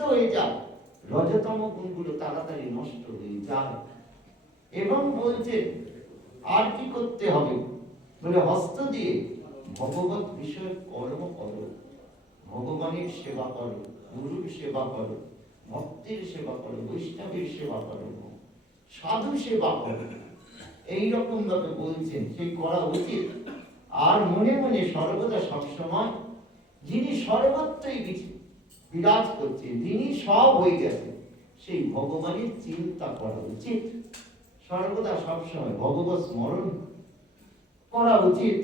পরিবর্তিত হয়ে যায়, রজতম গুণগুলো তাড়াতাড়ি নষ্ট হয়ে যায়। এবং বলছেন আর কি করতে হবে, বলে হস্ত দিয়ে ভগবত বিষয় কর্ম করো, ভগবানের সেবা করো, গুরুর সেবা করো, ভক্তের সেবা করো, বৈষ্ণবের সেবা করো, সাধু সেবা করো, এইরকম ভাবে বলছেন সেই করা উচিত। আর মনে মনে সর্বদা সবসময় যিনি সর্বত্রই বিরাজ করছেন, যিনি সব হয়ে গেছে, সেই ভগবানের চিন্তা করা উচিত। সর্বদা সবসময় ভগবত স্মরণ করা উচিত।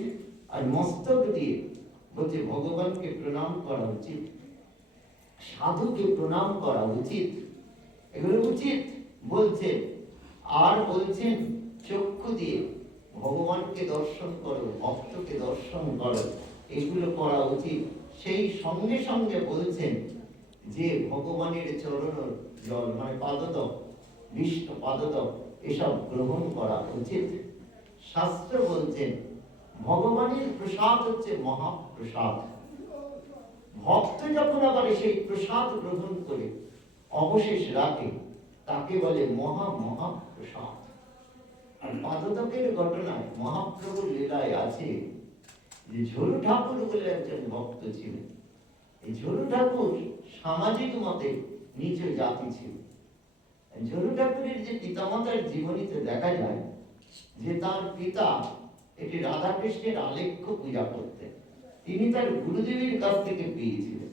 আর মস্তক দিয়ে বলছে ভগবানকে প্রণাম করা উচিত, সাধুকে প্রণাম করা উচিত, এগুলো উচিত বলছে। আর বলছেন চক্ষু দিয়ে ভগবানকে দর্শন করো, ভক্তকে দর্শন করো, এগুলো করা উচিত। সেই সঙ্গে সঙ্গে বলছেন যে ভগবানের চরণ জল মানে পাদতক, বিষ্ণু পাদতক, এসব গ্রহণ করা উচিত। শাস্ত্র বলছেন ভগবানের প্রসাদ হচ্ছে মহাপ্রসাদ। ভক্ত যখন আবার সেই প্রসাদ গ্রহণ করে অবশেষ রাখে, তাকে বলে মহা মহাপ্রসাদ। আর পাদতকের ঘটনায় মহাপ্রভুর লীলায় আছে যে ঝরু ঠাকুর বলে একজন ভক্ত ছিলেন। এই ঝরু ঠাকুর সামাজিক মতে নিচ জাতি ছিল। ঝরু ঠাকুরের যে পিতামাতার জীবনীতে দেখা যায় যে তার পিতা এটি রাধাকৃষ্ণের আলেখ্য পূজা করতেন। তিনি তার গুরুদেবের কাছ থেকে পেয়েছিলেন।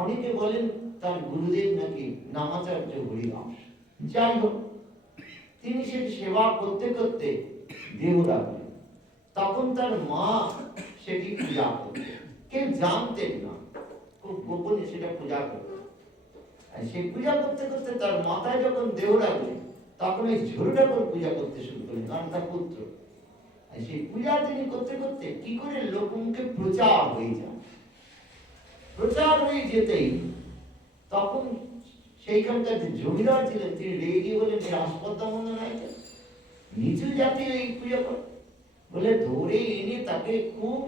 অনেকে বলেন তার গুরুদেব নাকি নামাচার্য হরিদাস। যাই হোক, তিনি সে সেবা করতে করতে দেহ রাখলেন। তখন তার মা সেটি পূজা করতেন, কেউ জানতেন না, খুব গোপনে সেটা পূজা করতেন। আর সেই পূজা করতে করতে তার মাথায় যখন দেহ রাখলেন, তখন এই ঝরু ঠাকুর পূজা করতে শুরু করলেন, কারণ তার পুত্র। আর সেই পূজা তিনি করতে করতে কি করে লোকমুখে প্রচার হয়ে যায়, প্রচার হয়ে যেতেই তখন সেইখানকার যে জমিদার ছিলেন তিনি রেগে গিয়ে বলেন এই আসপদ্দা মনে নাই, নিচু জাতি এই পূজা করে, বলে ধরে এনে তাকে খুব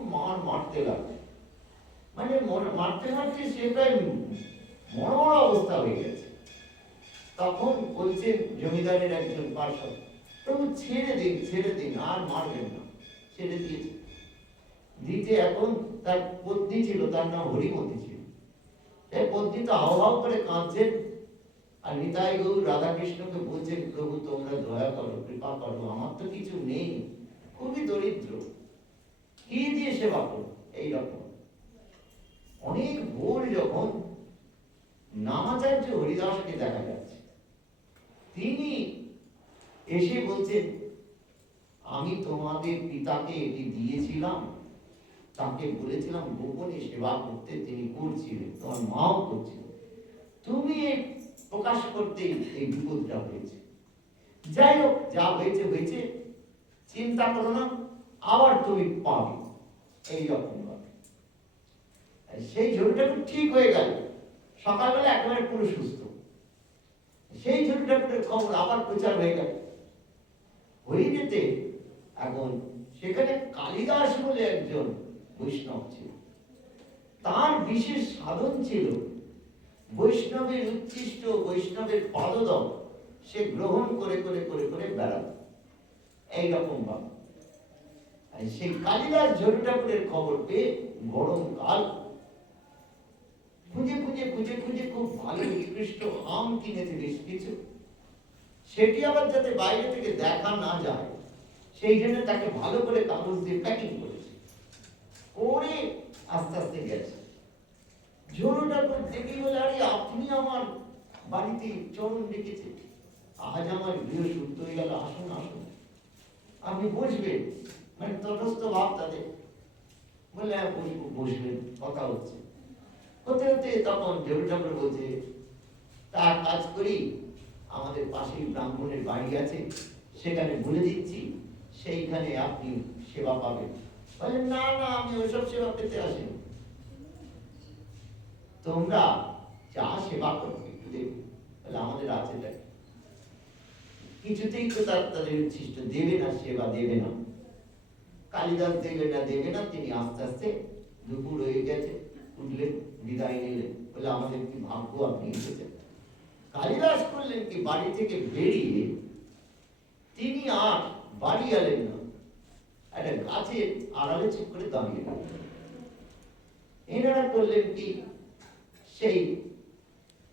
মারতে লাগবে। মানে মারতে মারতে সে প্রায় মরা অবস্থা হয়ে গেছে। তখন বলছেন জমিদারের একজন পার্ষদ, প্রভু ছেড়ে দিন আর মারবেন না, ছেড়ে দিয়েছে। দিতে এখন তার পত্নী ছিল, তার নাম হরিমতি ছিল। এই পত্নী তো হাও করে কাঁদছেন, আর নিতাই গৌর রাধাকৃষ্ণকে বলছেন প্রভু তোমরা দয়া করো, কৃপা করো, আমার তো কিছু নেই, খুবই দরিদ্র, কি দিয়ে সেবা করো। এইরকম অনেক ভোর যখন নামাচার্য হরিদাসকে দেখা যাচ্ছে, তিনি এসে বলছেন আমি তোমাদের পিতাকে এটি দিয়েছিলাম, তাকে বলেছিলাম গোপনে সেবা করতে, তিনি করছিলেন, তোমার মাও করছিল, তুমি প্রকাশ করতে এই বিপদটা হয়েছে। যাই হোক, যা হয়েছে হয়েছে, চিন্তা করো না, আবার তুমি পাবে। এইরকম ভাবে সেই ঝরুটা ঠিক হয়ে গেল, সকালবেলা একেবারে পুরো সুস্থ। সেই ঝরু ঠাকুরের খবর আবার প্রচার হয়ে গেল, হয়ে যেতে এখন সেখানে কালিদাস বলে একজন বৈষ্ণব ছিল। তার বিশেষ সাধন ছিল বৈষ্ণবের উচ্ছিষ্ট, বৈষ্ণবের পাদদল সে গ্রহণ করে করে করে করে বেড়াত এইরকম ভাবে। সেই কালিদাস ঝরু ঠাকুরের খবর পেয়ে গরমকাল খুঁজে খুঁজে খুঁজে খুঁজে খুব ভালো উৎকৃষ্ট আম কিনেছে বেশ কিছু, সেটি আবার যাতে বাইরে থেকে দেখা না যায় সেই জন্য তাকে ভালো করে কাগজ দিয়ে প্যাকিং করেছে, করে আস্তে আস্তে গেছে। ঝরু ঠাকুর দেখি বলে আরে আপনি আমার বাড়িতে চরণ রেখেছে, আজ আমার গৃহ শুদ্ধ হয়ে গেল, আসুন আসুন আপনি বসবেন। মানে তটস্থ ভাব তাদের, বলে হ্যাঁ বসবো, বসবেন, কথা হচ্ছে। হতে হতে তখন ঝরু ঠাকুর বলছে তার কাজ করি, আমাদের পাশেই ব্রাহ্মণের বাড়ি আছে, সেখানে বলে দিচ্ছি, সেইখানে আপনি সেবা পাবেন। বলে না না, আমি ওইসব সেবা পেতে আসিনি, তোমরা যা সেবা করবে একটু দেবে। বলে আমাদের আছে তাই, কিছুতেই তো তাদের উচ্ছিষ্ট দেবে না, সেবা দেবে না। কালিদাস দেবে না, তিনি আস্তে আস্তে দুপুর হয়ে গেছে, উঠলেন, বিদায় নিলেন, বলে আমাদের কি ভাগ্য আপনি এসেছেন। কালিদাস করলেন কি, বাড়ি থেকে বেরিয়ে তিনি আর বাড়ি এলেন না, একটা গাছের আড়ালে চুপ করে দাঁড়িয়ে গেলেন। এনারা করলেন কি, সেই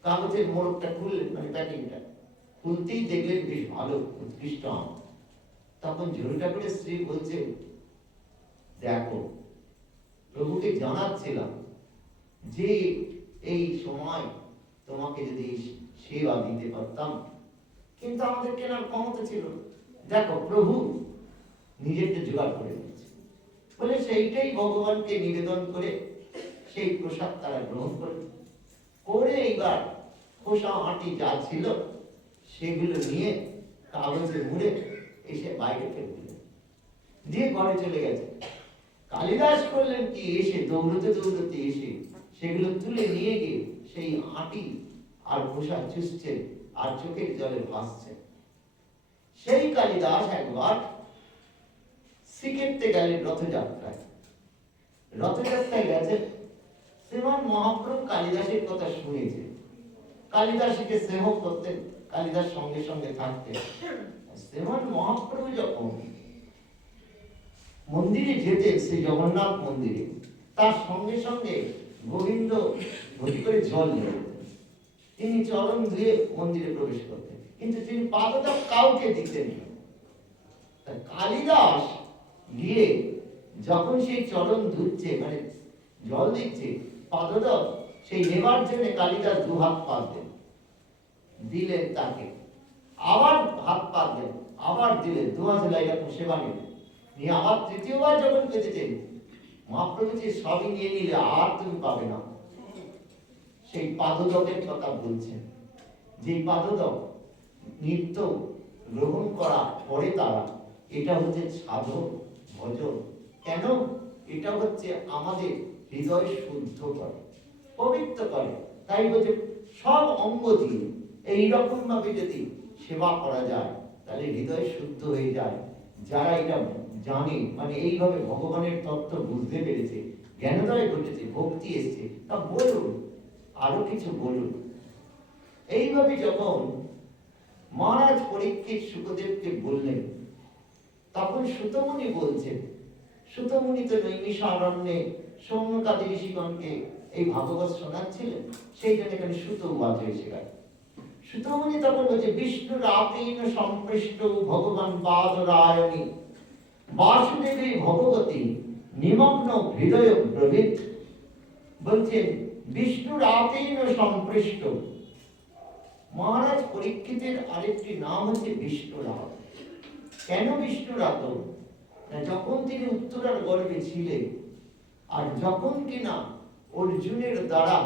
কাগজের মোড়কটা খুললেন, মানে প্যাকিংটা খুলতেই দেখলেন বেশ ভালো উৎকৃষ্ট আম। তখন ঝুড়িটা করে স্ত্রী বলছে, দেখো, প্রভুকে জানাচ্ছিলাম যে এই সময় তোমাকে যদি সেবা দিতে পারতাম, কিন্তু আমাদের কেনার ক্ষমতা ছিল না। দেখো, প্রভু নিজেরটা জোগাড় করে দিয়েছে বলে সেইটাই ভগবানকে নিবেদন করে সেই প্রসাদ তারা গ্রহণ করে এইবার খোসা আঁটি যা ছিল সেগুলো নিয়ে কাগজে মুড়ে এসে বাইরে ফেলে দিলেন, দিয়ে ঘরে চলে গেছে। কালিদাস করলেন কি, এসে দৌড়তে দৌড়তে এসে সেগুলো তুলে নিয়ে গিয়ে সেই আঁটি আর খোসা চুষছেন আর চোখের জলে ভাসছেন। সেই কালিদাস একবার শ্রীক্ষেত্রে গেলেন রথযাত্রায়। রথযাত্রায় গেছেন, শ্রীমান মহাপ্রভু কালিদাসের কথা শুনেছে, কালিদাসকে স্নেহ করতেন, কালিদাস সঙ্গে সঙ্গে থাকতেন। শ্রীমান মহাপ্রভু যখন মন্দিরে যেতেন, সেই জগন্নাথ মন্দিরে, তার সঙ্গে সঙ্গে গোবিন্দ ঘটি করে জল নিয়ে তিনি চরণ ধুয়ে মন্দিরে প্রবেশ করতেন, কিন্তু তিনি পাদটা কাউকে দিতেন না। কালিদাস গিয়ে যখন সেই চরণ ধুচ্ছে, মানে জল দিচ্ছে, পাদদক সেই নেবার জন্য কালিদাস দু হাত পাতলেন, দিলেন তাকে, আবার হাত পাতলেন, আবার দিলেন, দু হাত এরকম সেবা নিলেন, নিয়ে আবার তৃতীয়বার যখন পেতেছেন, মহাপ্রভু যে সবই নিয়ে নিলে আর তুমি পাবে না। সেই পাদদকের কথা বলছেন, যে পাদদক নিত্য গ্রহণ করা পরে তারা, এটা হচ্ছে সাধক ভজন। কেন? এটা হচ্ছে আমাদের হৃদয় শুদ্ধ করে, পবিত্র করে। তাই বলছে সব অঙ্গ দিয়ে এইরকম ভাবে যদি সেবা করা যায়, তাহলে হৃদয় শুদ্ধ হয়ে যায়। যারা এটা জানে, মানে এইভাবে ভগবানের তত্ত্ব বুঝতে পেরেছে, জ্ঞানোদয় ঘটেছে, ভক্তি এসছে, তা বলুন, আরো কিছু বলুন। এইভাবে যখন মহারাজ পরীক্ষিত শুকদেবকে বললেন, তখন সুতমুনি বলছেন, সুতমুনি তো নৈমিষারণ্যে সৌনকাদি ঋষিগণকে এই ভাগবত শোনাচ্ছিলেন, সেই জন্য এখানে সুত উবাচ হয়েছে। সুতমুনি তখন বলছে, বিষ্ণুর আপেন সম্পৃষ্ট ভগবান বাদরায়ণী বাসুদেবী ভগবতী নিমগ্ন হৃদয় ব্রবীত। বলছেন বিষ্ণুর আপেন সম্পৃষ্ট। মহারাজ পরীক্ষিতের আরেকটি নাম হচ্ছে বিষ্ণুরাত। কেন বিষ্ণুরাত? যখন তিনি উত্তরার গর্ভে ছিলেন, আর যখন কিনা অর্জুনের দ্বারা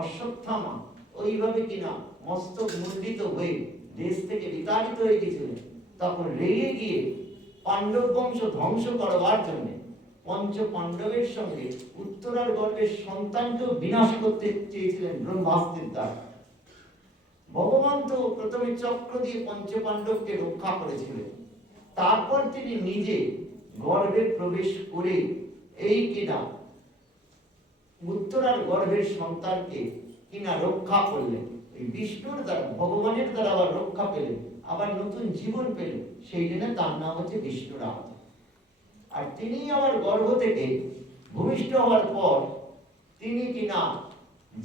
অশ্বত্থামা ওইভাবে কিনা মস্তক মুন্ডিত হয়ে দেশ থেকে বিতাড়িত হয়ে গেছিলেন, তখন রেগে গিয়ে পাণ্ডব বংশ ধ্বংস করবার জন্য পঞ্চ পাণ্ডবের সঙ্গে উত্তরার গর্ভের সন্তানকেও বিনাশ করতে চেয়েছিলেন ব্রহ্মাস্ত্রের দ্বারা। ভগবান তো প্রথমে চক্র দিয়ে পঞ্চ পাণ্ডবকে রক্ষা করেছিলেন, তারপর তিনি নিজে গর্ভে প্রবেশ করে এই কিনা উত্তরার গর্ভের সন্তানকে কিনা রক্ষা করলেন। এই বিষ্ণুর দ্বারা, ভগবানের দ্বারা আবার রক্ষা পেলেন, আবার নতুন জীবন পেলেন, সেই জন্য তার নাম হচ্ছে বিষ্ণুরাত। আর তিনি আবার গর্ভ থেকে ভূমিষ্ঠ হওয়ার পর তিনি কিনা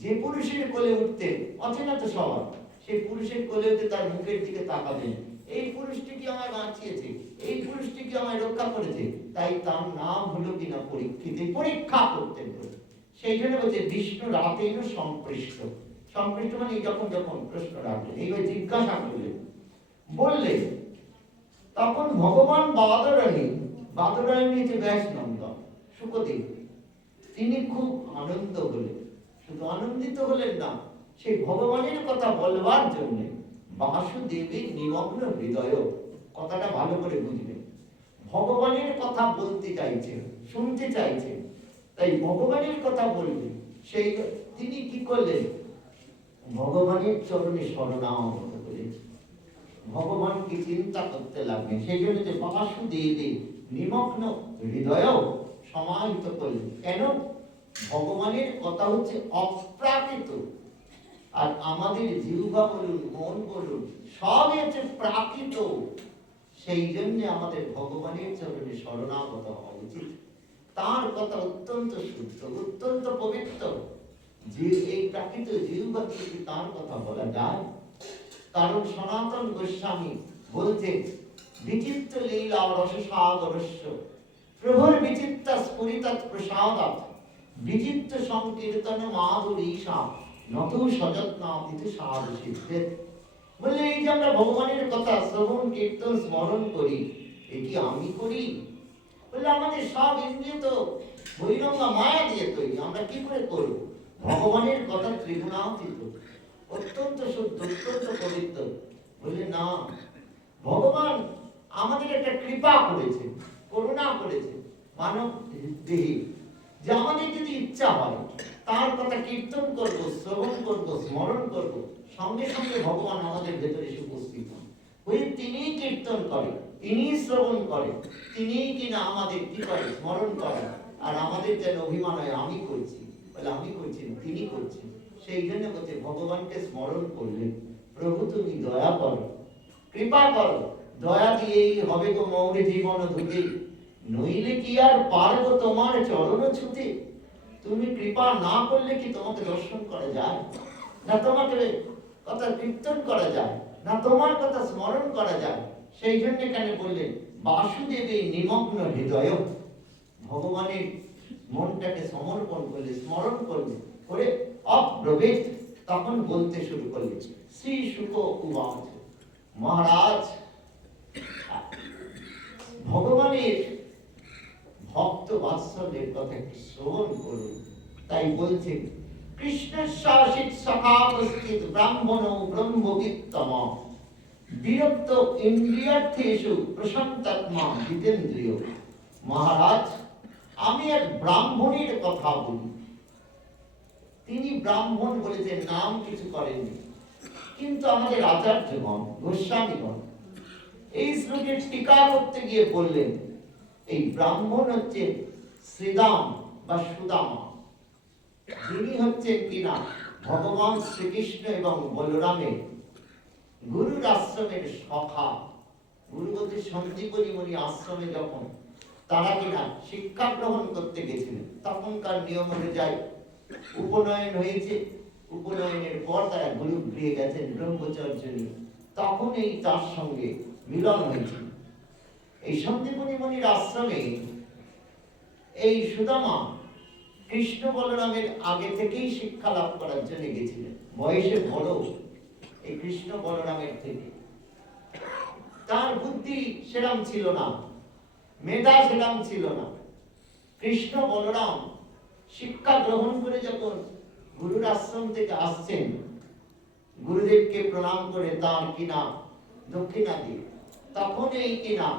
যে পুরুষের কোলে উঠতেন, অচেনা তো সবার, সেই পুরুষের কোলে উঠে তার মুখের দিকে তাকাবেন, এই পুরুষটি কি আমায় বাঁচিয়েছে, এই পুরুষটি কি আমায় রক্ষা করেছে, তাই তার নাম হলো কিনা পরীক্ষিত, পরীক্ষা করতেন। সেই জন্য বলছে বিষ্ণু রাতেন সম্পৃষ্ট। সম্পৃষ্ট মানে যখন যখন প্রশ্ন রাখলেন, এইভাবে জিজ্ঞাসা করলেন, বললেন, তখন ভগবান বাদরায়ণী যে ব্যাসনন্দন শুকদেব, তিনি খুব আনন্দ হলেন। শুধু আনন্দিত হলেন না, সেই ভগবানের কথা বলবার জন্য বাসুদেবের নিমগ্ন হৃদয়, কথাটা ভালো করে বুঝবেন, ভগবানের কথা বলতে চাইছেন, শুনতে চাইছেন, তাই ভগবানের কথা বলবেন। সেই তিনি কি করলেন, ভগবানের চরণে শরণাগত হলেন, ভগবানকে চিন্তা করতে লাগলেন। সেই জন্য যে বাসুদেবের নিমগ্ন হৃদয় সমাহিত করলেন। কেন? ভগবানের কথা হচ্ছে অপ্রাকৃত, আর আমাদের জিহ্বা বলুন, মন বলুন, সবই হচ্ছে প্রাকৃত। সেই জন্য আমাদের ভগবানের চরণে শরণাগত হওয়া উচিত। তার কথা অত্যন্ত শুদ্ধ, অত্যন্ত পবিত্র, যে এই প্রাকৃত জিহ্বা থেকে তার কথা বলা যায়। কারণ সনাতন গোস্বামী বলছে, বিচিত্র লীলা রসসাগরস্য প্রভুর বিচিত্র স্ফুরিতৎ প্রসাদাৎ বিচিত্র সংকীর্তন মাধুরীশা নত সযত্নাতিথি সাধু সিদ্ধের। বলে এই যে আমরা ভগবানের কথা শ্রবণ কীর্তন স্মরণ করি, এ কি আমি করি? বলে আমাদের সব ইন্দ্রিয় তো বৈরঙ্গা মায়া দিয়ে তৈরি, আমরা কি করে করব? ভগবানের কথা ত্রিগুণাতীত, অত্যন্ত শুদ্ধ, অত্যন্ত পবিত্র। বলে না, ভগবান আমাদের একটা কৃপা করেছে, করুণা করেছে মানব দেহে, যে আমাদের যদি ইচ্ছা হয় তার কথা কীর্তন করব, শ্রবণ করব, স্মরণ করব, সঙ্গে সঙ্গে ভগবান আমাদের ভেতরে এসে উপস্থিত হন। ওই তিনি কীর্তন করেন, তিনি শ্রবণ করেন, তিনি কিনা আমাদের কি করে স্মরণ করেন। আর আমাদের যেন অভিমান হয় আমি করছি, বলে আমি করছি না, তিনি করছেন। সেই জন্য বলছে ভগবানকে স্মরণ করলে, প্রভু তুমি দয়া করো, কৃপা করো, দয়া দিয়েই হবে গো মৌর জীবন ধুতে, নইলে কি আর পারবো তোমার চরণ ছুতে। তুমি কৃপা না করলে কি তোমাকে দর্শন করা যায়? না তোমাকে কথা কীর্তন করা যায়, না তোমার কথা স্মরণ করা যায়। সেই জন্য কেন বললেন বাসুদেবে নিমগ্ন হৃদয়, ভগবানের মনটাকে সমর্পণ করলে, স্মরণ করলে, করে অব্রবেত তখন বলতে শুরু করলে, শ্রী শুক উবাচ, মহারাজ ভগবানের ভক্ত বাৎসল্যের কথা একটু শ্রবণ করুন। তাই বলছে, কৃষ্ণ শাসিত সখাবস্থিত ব্রাহ্মণ ব্রহ্মবিত্তম বিরক্ত ইন্দ্রিয়ার্থেষু প্রশান্তাত্মা জিতেন্দ্রিয়। মহারাজ, আমি এক ব্রাহ্মণের কথা বলি। তিনি ব্রাহ্মণ বলেছেন, নাম কিছু করেননি, কিন্তু আমাদের আচার্যগণ, গোস্বামীগণ এই শ্লোকের টিকা করতে গিয়ে বললেন, এই ব্রাহ্মণ হচ্ছে শ্রীদাম বা সুদামা, যিনি হচ্ছেন কিনা ভগবান শ্রীকৃষ্ণ এবং বলরামের গুরুর আশ্রমের সখা। গুরু বলতে সন্দীপনী মুনি আশ্রমে যখন তারা কিনা শিক্ষা গ্রহণ করতে গেছিলেন, তখনকার নিয়ম অনুযায়ী উপনয়ন হয়েছে, উপনয়নের পর তারা গুরু গৃহে গেছেন ব্রহ্মচর্য নিয়ে, তখন এই তার সঙ্গে মিলন হয়েছিল। এই সন্দীপনী মুনির আশ্রমে এই সুদামা কৃষ্ণ বলরামের আগে থেকেই শিক্ষা লাভ করার জন্য গেছিলেন, বয়সে বড় এই কৃষ্ণ বলরামের থেকে। তার বুদ্ধি সেরাম ছিল না, মেধা সেরাম ছিল না। কৃষ্ণ বলরাম শিক্ষা গ্রহণ করে যখন গুরুর আশ্রম থেকে আসছেন, গুরুদেবকে প্রণাম করে তার কিনা দক্ষিণা দিয়ে, তখন এই কিনা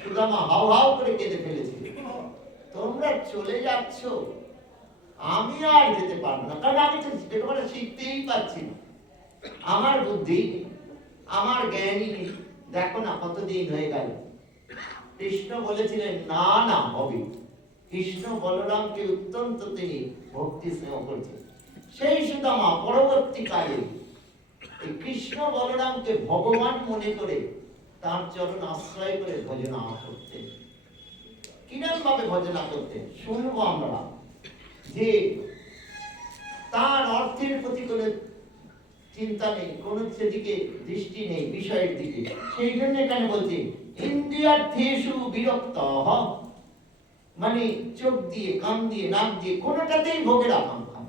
সুদামা হাউ হাউ করে কেঁদে ফেলেছিল, তোমরা চলে যাচ্ছ, আমি আর যেতে পারবো না, কারণ আমি তো লেখাপড়া শিখতেই পারছি না, আমার বুদ্ধি আমার জ্ঞানই নেই, দেখো না কতদিন হয়ে গেল। কৃষ্ণ বলেছিলেন না না হবে। কৃষ্ণ বলরামকে অত্যন্ত তিনি ভক্তি স্নেহ করছেন। সেই সুদামা পরবর্তীকালে এই কৃষ্ণ বলরামকে ভগবান মনে করে তার চরণ আশ্রয় করে ভজনা করতেন। কিরকম ভাবে ভজনা করতেন শুনবো আমরা, যে তার অর্থের প্রতি কোনো চিন্তা নেই, কোন সেদিকে দৃষ্টি নেই বিষয়ের দিকে। সেই জন্য এখানে বলছে ইন্দ্রিয়ার্থেষু বিরক্ত, মানে চোখ দিয়ে, কান দিয়ে, নাক দিয়ে কোনটাতেই ভোগের আকাঙ্ক্ষা,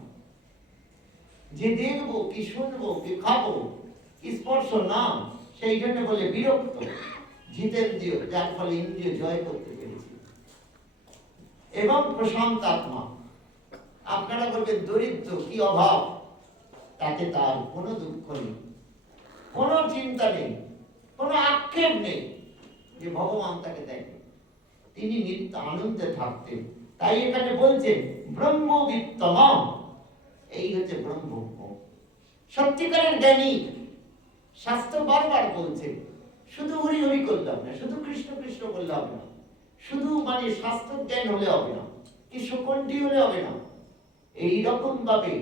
যে দেখবো কি শুনবো কি খাবো কি স্পর্শ না, সেই জন্য বলে বিরক্ত, জিতেন্দ্রিয়, যার ফলে ইন্দ্রিয় জয় করতে পেরেছি, এবং প্রশান্ত আত্মা। আপনারা বলবেন দরিদ্র, কি অভাব, তাতে তার কোনো দুঃখ নেই, কোনো চিন্তা নেই, কোনো আক্ষেপ নেই যে ভগবান তাকে দেখে, তিনি নিত্য আনন্দে থাকতেন। তাই এখানে বলছেন ব্রহ্মবিত্তম, এই হচ্ছে ব্রহ্ম, সত্যিকারের জ্ঞানী। শাস্ত্র বারবার বলছে শুধু হরি হরি করলে হবে না, শুধু কৃষ্ণ কৃষ্ণ করলে হবে না, শুধু মানে শাস্ত্র জ্ঞান হলে হবে না, কি সকলটি হলে হবে না, এইরকম ভাবে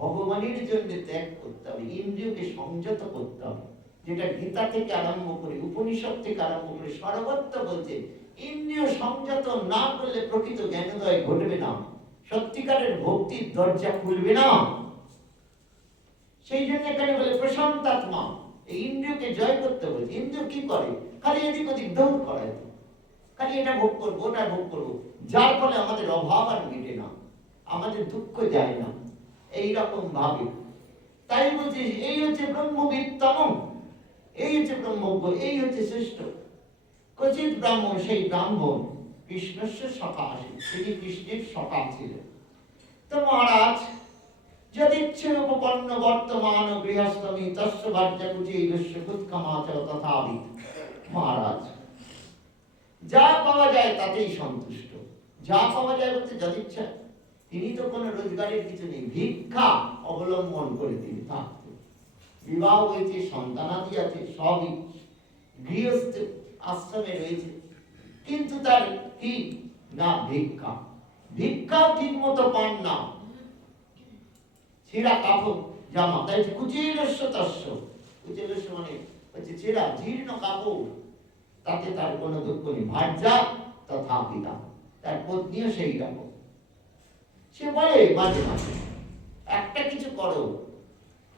ভগবানের জন্য ত্যাগ করতে হবে, ইন্দ্রিয়কে সংযত করতে হবে, যেটা গীতা থেকে আরম্ভ করে উপনিষদ থেকে আরম্ভ করে সর্বত্র বলছে ইন্দ্রিয় সংযত না করলে প্রকৃত জ্ঞানোদয় ঘটবে না, সত্যিকারের ভক্তির দরজা খুলবে না। সেই জন্য এখানে বলে প্রশান্তাত্মা, এই ইন্দ্রিয়কে জয় করতে বলছে। ইন্দ্রিয় কি করে? খালি এদিক ওদিক দৌড় করায়, খালি এটা ভোগ করবো ওটা ভোগ করবো, যার ফলে আমাদের অভাব আর মিটে না, আমাদের দুঃখ যায় না এইরকম ভাবে। তাই বলছে এই হচ্ছে ব্রহ্মবিত্তম, এই হচ্ছে ব্রহ্মজ্ঞ, এই হচ্ছে শ্রেষ্ঠ। ক্বচিৎ ব্রাহ্মণ, সেই ব্রাহ্মণ কৃষ্ণস্য সখা আসে, তিনি কৃষ্ণের সখা ছিলেন। তো মহারাজ যদিচ্ছে উপপন্ন বর্তমান গৃহস্থমি তস্য বার্যাকুচৈরস্য কুৎকামাচ তথাপি, মহারাজ যা পাওয়া যায় তাতেই সন্তুষ্ট। যা পাওয়া যায় বলতে যদিচ্ছা, তিনি তো কোনো রোজগারের কিছু নেই, ভিক্ষা অবলম্বন করে তিনি থাকতেন। বিবাহ হয়েছে, সন্তানাদি আছে, সবই গৃহস্থ আশ্রমে রয়েছে, কিন্তু তার কি না ভিক্ষা, ভিক্ষা ঠিক মতো পান না। ছেঁড়া কাপড় জামা, তাই কুচৈরস্য তস্য, কুচৈরস্য মানে হচ্ছে ছেঁড়া জীর্ণ কাপড়, তাতে তার কোনো দুঃখ নেই। ভার্যা তথা পিতা, তার পত্নীও সেই রকম। সে বলে মাঝে মাঝে একটা কিছু করো,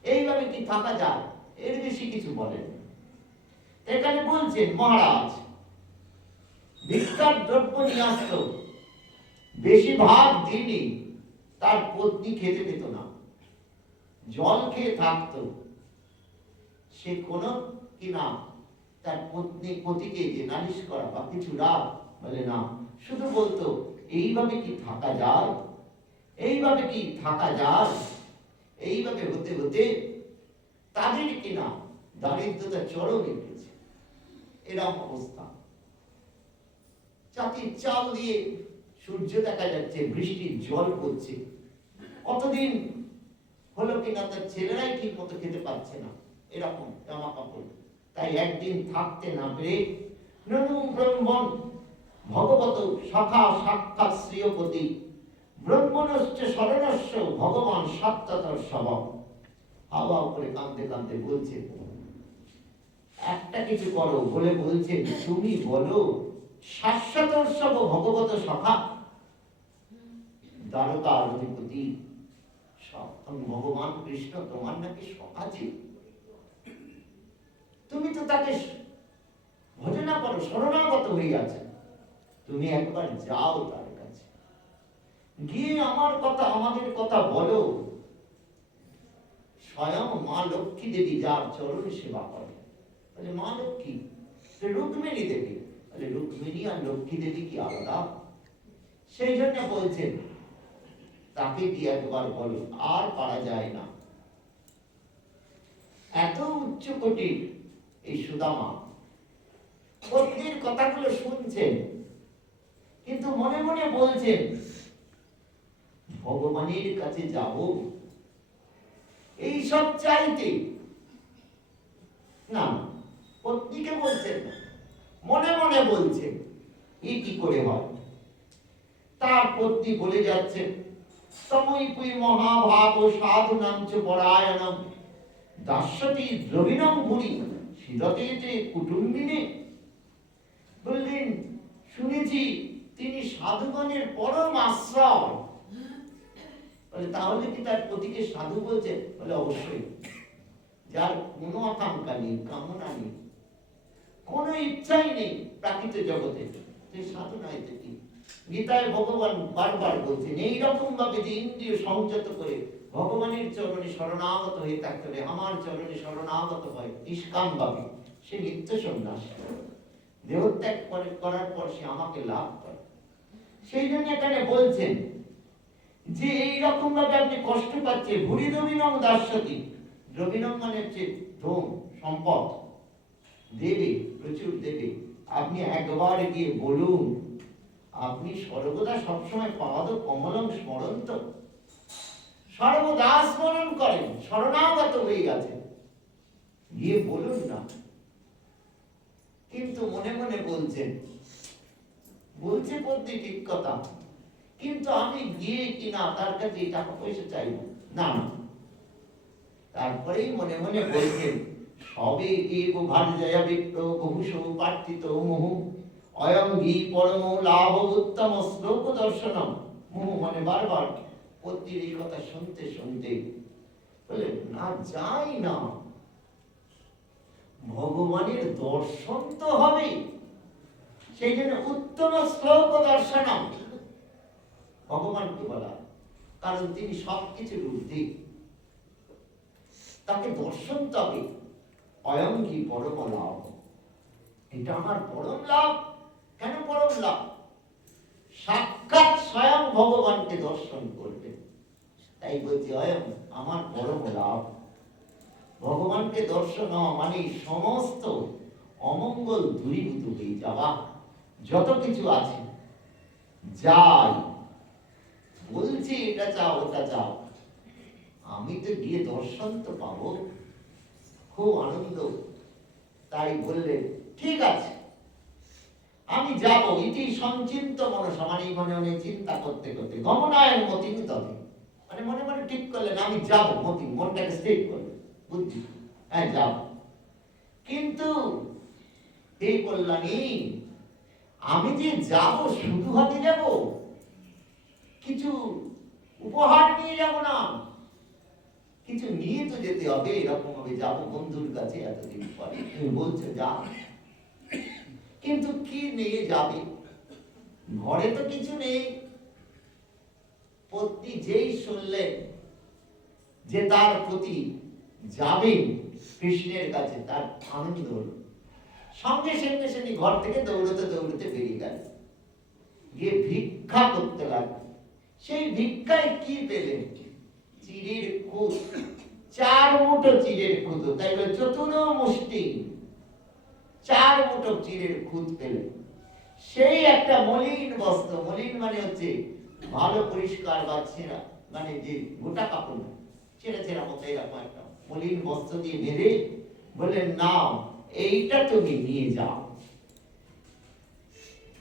এইভাবে কি থাকা যায়, এর বেশি কিছু বলেন। এখানে বলছেন মহারাজ ভিক্ষার দ্রব্য নিয়ে আসতো, বেশিরভাগ দিনই তার পত্নী খেতে পেত না, জল খেয়ে থাকতো। সে কোন কিনা তার পত্নী পতিকে যে নালিশ করা বা কিছু রাগ বলে না, শুধু বলতো এইভাবে কি থাকা যায়, এইভাবে কি থাকা যায়। এইভাবে হতে হতে তাদের কিনা দারিদ্রতা চরমে গেছে, এরকম অবস্থা। চাতির চাল দিয়ে সূর্য দেখা যাচ্ছে, বৃষ্টির জল পড়ছে, কতদিন হলো কিনা তার ছেলেরাই ঠিক মতো খেতে পারছে না, এরকম জামা কাপড়। তাই একদিন থাকতে না পেরে ননু ব্রহ্মণ ভগবত সখা সাক্ষাৎ শ্রীয়পতি ব্রহ্মণশ্চ শরণস্য ভগবান সত্যতর স্বভাব, হাওয়া করে কাঁদতে কাঁদতে বলছে একটা কিছু করো বলে বলছে তুমি বলো শাশ্বতর সব ভগবত সখা, দ্বারকার অধিপতি ভগবান কৃষ্ণ তোমার নাকি সখা ছিল, তুমি তো তাকে ভজনা করো, শরণাগত হয়ে আছে, তুমি একবার যাও তার কাছে, গিয়ে আমার কথা আমাদের কথা বলো। স্বয়ং মা লক্ষ্মী দেবী যার চরণ সেবা করে, বলে মা লক্ষ্মী, রুক্মিণী দেবী, বলে রুক্মিণী আর লক্ষ্মী দেবী কি আলাদা? সেই জন্য বলছেন তাকে কি একবার বলো, আর পারা যায় না। এত উচ্চ কোটির এই সুদামা পত্নীর কথাগুলো শুনছেন, কিন্তু মনে মনে বলছেন ভগবানের কাছে যাব এইসব চাইতে না। পত্নীকে বলছেন না, মনে মনে বলছেন এই কি করে হয়। তার পত্নী বলে যাচ্ছেন তমৈপুই মহাভাব সাধুনাঞ্চ পরায়ণম দাস্যতি দ্রবিণং ভুরি শিরতে কুটুম্বিনে, বললেন শুনেছি তিনি সাধুগণের পরম আশ্রয়। বলে তাহলে কি তার পতিকে সাধু বলছেন? বলে অবশ্যই, যার কোনো আকাঙ্ক্ষা নেই, কামনা নেই, কোনো ইচ্ছাই নেই প্রাকৃত জগতে, সে সাধু নয় তো কি। গীতায় ভগবান বারবার বলছেন এইরকম ভাবে যে ইন্দ্রিয় সংযত করে ভগবানের চরণে শরণাগত হয়ে থাকতে হবে। আমার চরণে শরণাগত হয় নিষ্কাম ভাবে, সে নিত্য সন্ন্যাসী, দেহত্যাগ করার পর সে আমাকে লাভ করে। সেই জন্য এখানে বলছেন যে এইরকম ভাবে আপনি কষ্ট পাচ্ছেন, ভুরি দ্রবিণং দাস্যতি, দ্রবিণং মানে হচ্ছে ধন সম্পদ দেবে, প্রচুর দেবে। আপনি একবার গিয়ে বলুন, আপনি সর্বদা সবসময় পাদ কমলং স্মরন্ত, সর্বদা স্মরণ করেন, শরণাগত হয়ে গেছেন, গিয়ে বলুন না। কিন্তু মনে মনে বলছেন, বলছে পত্নী ঠিক কথা, কিন্তু আমি গিয়ে কিনা তার কাছে টাকা পয়সা চাইব না না। তারপরেই মনে মনে বলছেন, সবে এব ভার্যয়া বিপ্র বহুষ পার্থিত মুহু অয়ঙ্গী পরম লাভ উত্তম শ্লোক দর্শনম। মুহু মানে বারবার পত্নীর এই কথা শুনতে শুনতে বলে, না যাই না, ভগবানের দর্শন তো হবে, সেই জন্য উত্তম শ্লোক দর্শনম, ভগবানকে বলা, কারণ তিনি সবকিছুর ঊর্ধ্বে, তাকে দর্শন তবে অয়ঙ্গী পরম লাভ, এটা আমার পরম লাভ। কেন পরম লাভ? সাক্ষাৎ স্বয়ং ভগবানকে দর্শন করবে, তাই বলছি অয়ং আমার পরম লাভ। ভগবানকে দর্শন হওয়া মানে সমস্ত অমঙ্গল দূরীভূত হয়ে যাওয়া, যত কিছু আছে যাই বলছি এটা চাও ওটা চাও, আমি তো গিয়ে দর্শন তো পাবো, খুব আনন্দ। তাই বললেন ঠিক আছে আমি যাব। ইতি সঞ্চিন্ত মনসা, মানে মনে মনে চিন্তা করতে করতে গমনায়ন মতি তবে, মানে মনে মনে ঠিক করলেন আমি যাব, মতি মনটাকে স্থির করলেন, বুদ্ধি হ্যাঁ যাব। কিন্তু এই কল্যাণী, আমি যে যাব শুধু হাতে যাব, কিছু উপহার নিয়ে যাব না, কিছু নিয়ে তো যেতে হবে। এরকম ভাবে যাবো বন্ধুর কাছে এতদিন পরে, তুমি বলছো যা, কিন্তু কি নিয়ে যাবে? ঘরে তো কিছু নেই। পত্নী যেই শুনলেন যে তার প্রতি যাবেন কৃষ্ণের কাছে, তার আনন্দ হলো, সঙ্গে সঙ্গে তিনি ঘর থেকে দৌড়তে দৌড়তে বেরিয়ে গেলেন, গিয়ে ভিক্ষা করতে লাগলেন। সেই ভিক্ষায় কি পেলেন? চিড়ের খুদ, 4 মুঠো চিড়ের খুদ, তাই বলে চতুর মুষ্টি 4 মুঠো চিড়ের খুদ পেলেন। সেই একটা মলিন বস্ত্র, মলিন মানে হচ্ছে ভালো পরিষ্কার বা ছেঁড়া, মানে যে গোটা কাপড় ছেঁড়া ছেঁড়া মতো এরকম একটা মলিন বস্ত্র দিয়ে বেঁধে বললেন নাও এইটা তুমি নিয়ে যাও।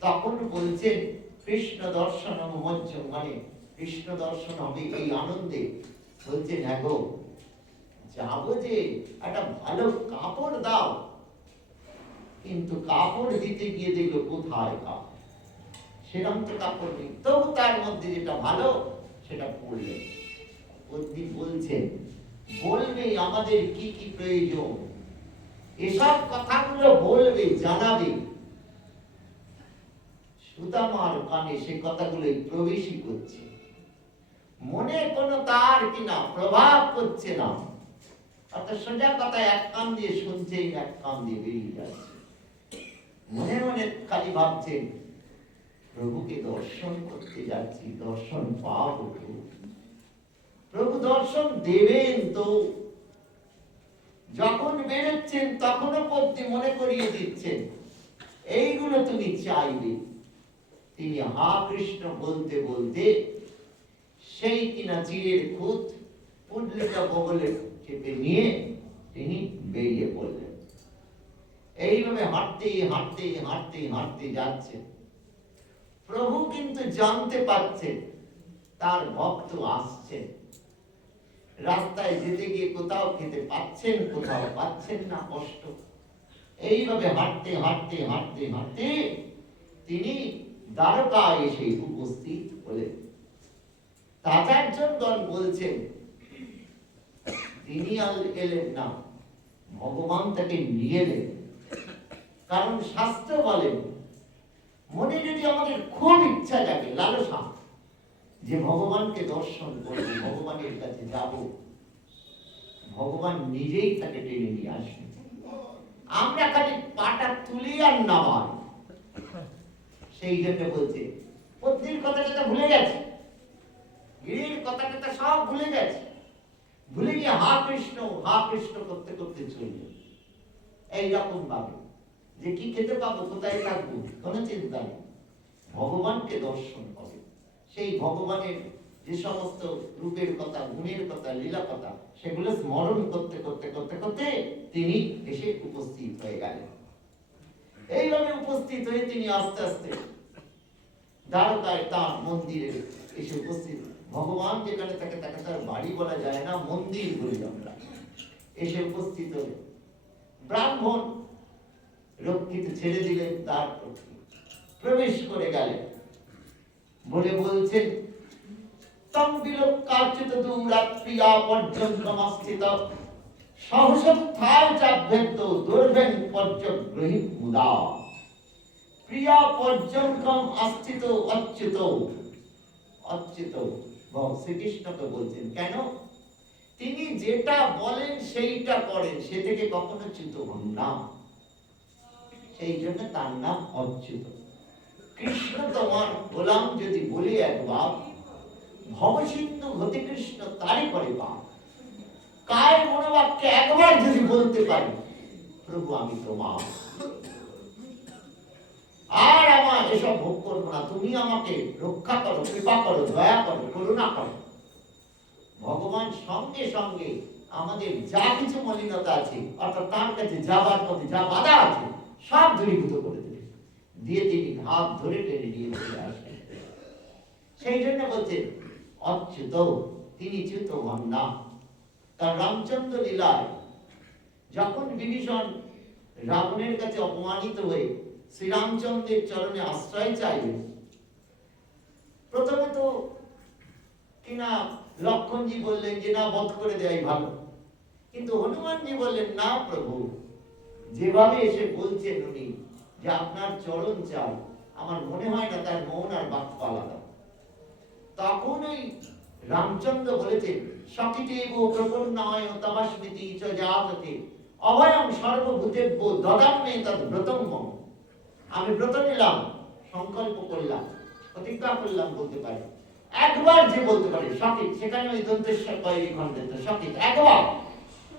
তখন বলছেন কৃষ্ণ দর্শন মঞ্চ, মানে কৃষ্ণ দর্শন হবে এই আনন্দে। বলছেন হ্যাঁ গো যাবো, যে একটা ভালো কাপড় দাও। কিন্তু কাপড় দিতে গিয়ে দেখলো কোথায় কাপড়, সেরকম তো কাপড় নেই, তবু তার মধ্যে যেটা ভালো সেটা পড়লে। পত্নী বলছেন বলবে আমাদের কি কি প্রয়োজন, এসব কথাগুলো বলবে, জানাবে। সুদামার কানে সে কথাগুলোই প্রবেশই করছে, মনে কোনো তার কিনা প্রভাব করছে না, অর্থাৎ সোজা কথা এক কান দিয়ে শুনছেই এক কান দিয়ে বেরিয়ে যাচ্ছে। মনে মনে খালি ভাবছেন প্রভুকে দর্শন করতে যাচ্ছি, দর্শন পাবো তো, প্রভু দর্শন দেবেন তো। যখন বেরোচ্ছেন তখনও পত্নী মনে করিয়ে দিচ্ছেন এইগুলো তুমি চাইবে। তিনি হা কৃষ্ণ বলতে বলতে সেই কিনা চিড়ের খুঁত পুডলিটা বগলে চেপে নিয়ে তিনি বেরিয়ে পড়লেন। এইভাবে হাঁটতে হাঁটতে হাঁটতে হাঁটতে যাচ্ছে। প্রভু কিন্তু জানতে পারছেন তার ভক্ত আসছেন, রাস্তায় যেতে গিয়ে কোথাও খেতে পাচ্ছেন, কোথাও পাচ্ছেন না, কষ্ট। এইভাবে হাঁটতে হাঁটতে হাঁটতে হাঁটতে তিনি দ্বারকায় এসে উপস্থিত হলেন। আচার্যগণ বলছেন তিনি আর এলেন না, ভগবান তাকে নিয়ে এলেন। কারণ শাস্ত্র বলেন মনে যদি আমাদের খুব ইচ্ছা জাগে, লালসা, যে ভগবানকে দর্শন করব, ভগবানের কাছে যাব, ভগবান নিজেই তাকে টেনে নিয়ে আসবে। আমরা খালি পাটা তুলি আর নামাই। সেই জন্য বলছে পত্নীর কথাটা ভুলে গেছে, গিরির কথাটা সব ভুলে গেছে, ভুলে গিয়ে হা কৃষ্ণ করতে করতে চলবে। এইরকম ভাবে যে কি খেতে পাবো, কোথায় থাকবো, কোনো চিন্তা নেই, ভগবানকে দর্শন করে। সেই ভগবানের যে সমস্ত রূপের কথা, গুণের কথা, লীলা কথা, সেগুলো স্মরণ করতে করতে করতে করতে তিনি এসে উপস্থিত হয়ে গেলেন। এইভাবে উপস্থিত হয়ে তিনি আস্তে আস্তে দ্বারকায় তার মন্দিরে এসে উপস্থিত। ভগবান যেখানে থাকে তাকে তার বাড়ি বলা যায় না, মন্দির বলি আমরা। এসে উপস্থিত হলে ব্রাহ্মণ রক্ষিত ছেড়ে দিলেন, তার প্রবেশ করে গেলেন, বলে বলছেন তং বিলোকার্চিত দূরাত্রিয়া পর্যন্তমস্থিত সহসত্থায় চাভ্যন্ত দুর্ভেন পর্যগ্রহী মুদা প্রিয়া পর্যন্তম আস্থিত অচ্যুত। অচ্যুত শ্রীকৃষ্ণকে বলছেন কেন? তিনি যেটা বলেন সেইটা করেন, সে থেকে কখনো চ্যুত হন না, সেই জন্য তার নাম অচ্যুত। কৃষ্ণ তোমার গোলাম যদি বলি একবার, ভবসিন্ধু হতে কৃষ্ণ তারই করে পাপ। কায় মনোবাক্যে একবার যদি বলতে পারি প্রভু আমি তোমার, আর আমার এসব ভোগ করবো না, তুমি আমাকে রক্ষা করো, কৃপা করো, দয়া করো, করুণা করো, ভগবান সঙ্গে সঙ্গে আমাদের যা কিছু মলিনতা আছে, অর্থাৎ তার কাছে যাবার পথে যা বাধা আছে সব দূরীভূত করে দেবে, দিয়ে তিনি হাত ধরে টেনে নিয়ে চলে আসেন। সেই জন্য বলছেন অচ্যুত, তিনি চ্যুত হন না। তার রামচন্দ্র লীলায় যখন বিভীষণ রাবণের কাছে অপমানিত হয়ে শ্রীরামচন্দ্রের চরণে আশ্রয় চাইবে, প্রথমে তো কিনা লক্ষণজি বললেন যে না, বধ করে দেওয়াই ভালো, কিন্তু হনুমানজি বললেন না প্রভু, যেভাবে এসে বলছেন উনি যে আপনার চরণ চাই, আমার মনে হয় না তার মন আর বাক্য আলাদা। তখন ওই রামচন্দ্র বলেছেন সকিতেব প্রপন্নায় তমস্মিতি চ জাততে অভয়ং সর্বভূতেভ্যো দদাম্যে তদ ব্রতম মম। আমি ব্রত নিলাম, সংকল্প করলাম, প্রতিজ্ঞা করলাম বলতে পারে, একবার যে বলতে পারে সকিত, সেখানে ওই দন্তেশ্বর কয়েক খণ্ডের সকিত, একবার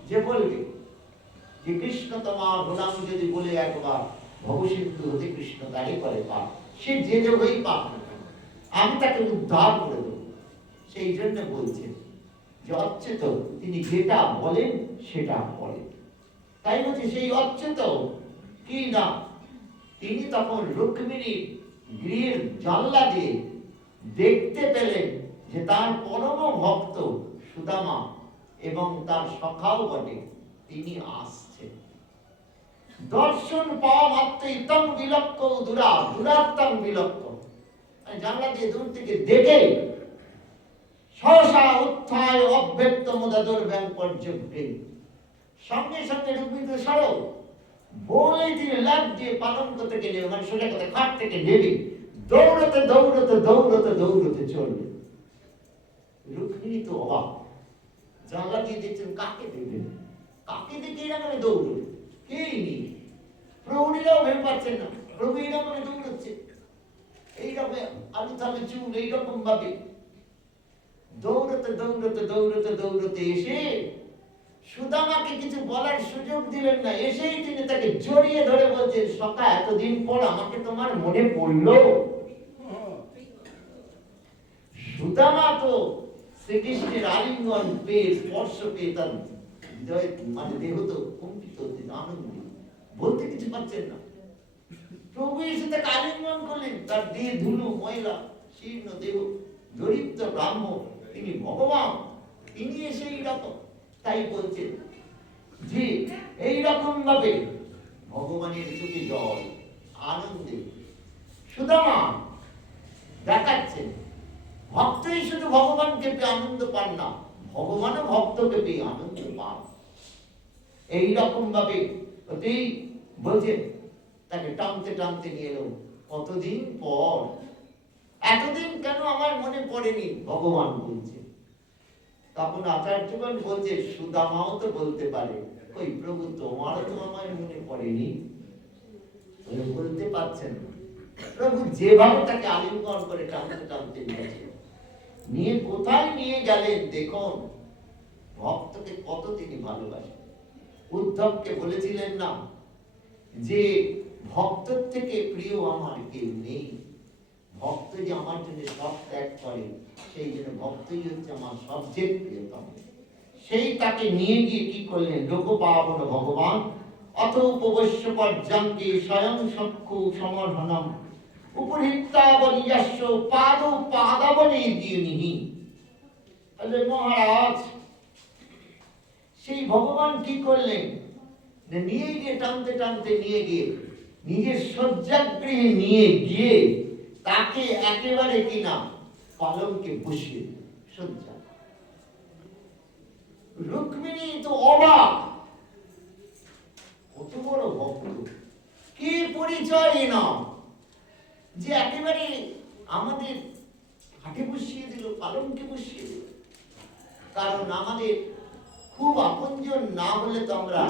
যে বলবে যে কৃষ্ণ তোমার গোলাম যদি বলে একবার, ভবসিন্ধু হতে কৃষ্ণ তারই করে পাপ, সে যে দেবই পাপ না, আমি তাকে উদ্ধার করে দেব। সেই জন্য বলছেন যে অচ্যুত, তিনি যেটা বলেন সেটা করেন। তাই বলছে সেই অচ্যুত কি না, তিনি তখন রুক্মিণীর গৃহের জানলা দিয়ে দেখতে পেলেন যে তার পরম ভক্ত সুদামা এবং তার সখাও বটে তিনি আসছেন। দর্শন পাওয়া মাত্রই তং বিলক্ষ দুরাত্তং বিলক্ষ, জানলা দিয়ে দূর থেকে দেখে সহসা উত্থায় অব্যক্ত মুদাদুর ব্যাং পর্যগ্রে, সঙ্গে সঙ্গে রুক্মিণী সরো বলেই তিনি লাফ দিয়ে পালঙ্ক থেকে নেবে, মানে সোজা কথা খাট থেকে নেবে, দৌড়তে দৌড়তে দৌড়তে দৌড়তে চলবে। রুক্মিণী তো অবাক, জানলা দিয়ে দেখছেন কাকে দেখবেন, কাকে দেখে এরকম দৌড়বে, কেই নেই। প্রভুরাও ভেবে পাচ্ছেন না, প্রভু এরকম দৌড়চ্ছে, এইরকম আলু থালু চুল এইরকম ভাবে দৌড়তে দৌড়তে দৌড়তে দৌড়তে এসে সুদামাকে কিছু বলার সুযোগ দিলেন না, এসেই তিনি তাকে জড়িয়ে ধরে বলছেন সখা এতদিন পর আমাকে তোমার মনে পড়লো। সুদামা তো শ্রীকৃষ্ণের আলিঙ্গন পেয়ে স্পর্শ পেয়ে তার হৃদয় মানে দেহ তো কম্পিত হচ্ছে, আনন্দ বলতে কিছু পাচ্ছেন না। প্রভু এসে তাকে আলিঙ্গন করলেন, তার দেহ ধুলো ময়লা শীর্ণ দেহ, দরিদ্র ব্রাহ্মণ, তিনি ভগবান, তিনি এসে এইরকম। তাই বলছেন যে এইরকম ভাবে ভগবানের চোখে জল, আনন্দে সুদামা দেখাচ্ছেন ভক্তই শুধু ভগবানকে পেয়ে আনন্দ পান না, ভগবানও ভক্তকে পেয়ে আনন্দ পান। এইরকম ভাবে বলছেন তাকে টানতে টানতে নিয়ে এলো। কতদিন পর, এতদিন কেন আমার মনে পড়েনি, ভগবান বলছে। তখন আচার্যগণ বলছে সুদামাও তো বলতে পারে, ওই প্রভু তোমারও তো আমার মনে পড়েনি, বলতে পারছেন না। প্রভু যেভাবে তাকে আলিঙ্গন করে টানতে টানতে নিয়েছে, নিয়ে কোথায় নিয়ে গেলেন দেখুন, ভক্তকে কত তিনি ভালোবাসেন। উদ্ধবকে বলেছিলেন না যে ভক্তের থেকে প্রিয় আমার কেউ নেই, ভক্ত যে আমার জন্য সব ত্যাগ করে, সেই জন্য ভক্তই হচ্ছে আমার সবচেয়ে প্রিয়তম। সেই তাকে নিয়ে গিয়ে কি করলেন, লোক পাবন ভগবান অথ উপবশ্য পর্যাঙ্কে স্বয়ং সক্ষু সমর্ধনম উপরিত্তাবনিয়াস্য পাদ পাদাবনে দিয়নিহি। তাহলে মহারাজ সেই ভগবান কি করলেন, নিয়ে গিয়ে টানতে টানতে নিয়ে গিয়ে নিজের শয্যাগৃহে নিয়ে গিয়ে তাকে একেবারে কিনা পালঙ্কে বসিয়ে দিল শয্যা। রুক্মিণী তো অবাক, কত বড় ভক্ত, কি পরিচয় না যে একেবারে আমাদের হাটে বসিয়ে দিল, পালঙ্কে বসিয়ে দিল। কারণ আমাদের খুব আপনজন না হলে তো আমরা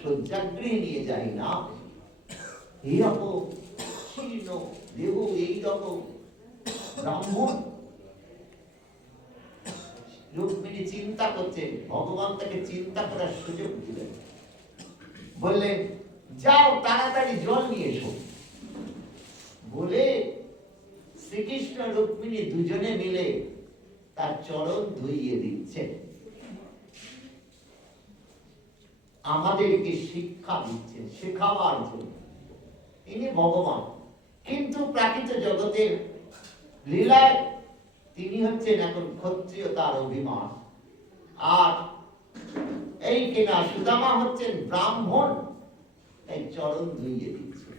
শয্যাগৃহে নিয়ে যাই না। এইরকম শীর্ণ দেহ, এইরকম ব্রাহ্মণ। রুক্মিণী চিন্তা করছেন, ভগবান তাকে চিন্তা করার সুযোগ দিলেন, বললেন যাও তাড়াতাড়ি জল নিয়ে এসো। বলে শ্রীকৃষ্ণ রুক্মিণী দুজনে মিলে তার চরণ ধুইয়ে দিচ্ছে, আমাদেরকে শিক্ষা দিচ্ছেন, শেখাবার জন্য। ইনি ভগবান, কিন্তু প্রাকৃত জগতের লীলায় তিনি হচ্ছেন এখন ক্ষত্রিয়, তার অভিমান। আর এই কিনা সুদামা হচ্ছেন ব্রাহ্মণ, তাই চরণ ধুইয়ে দিচ্ছে।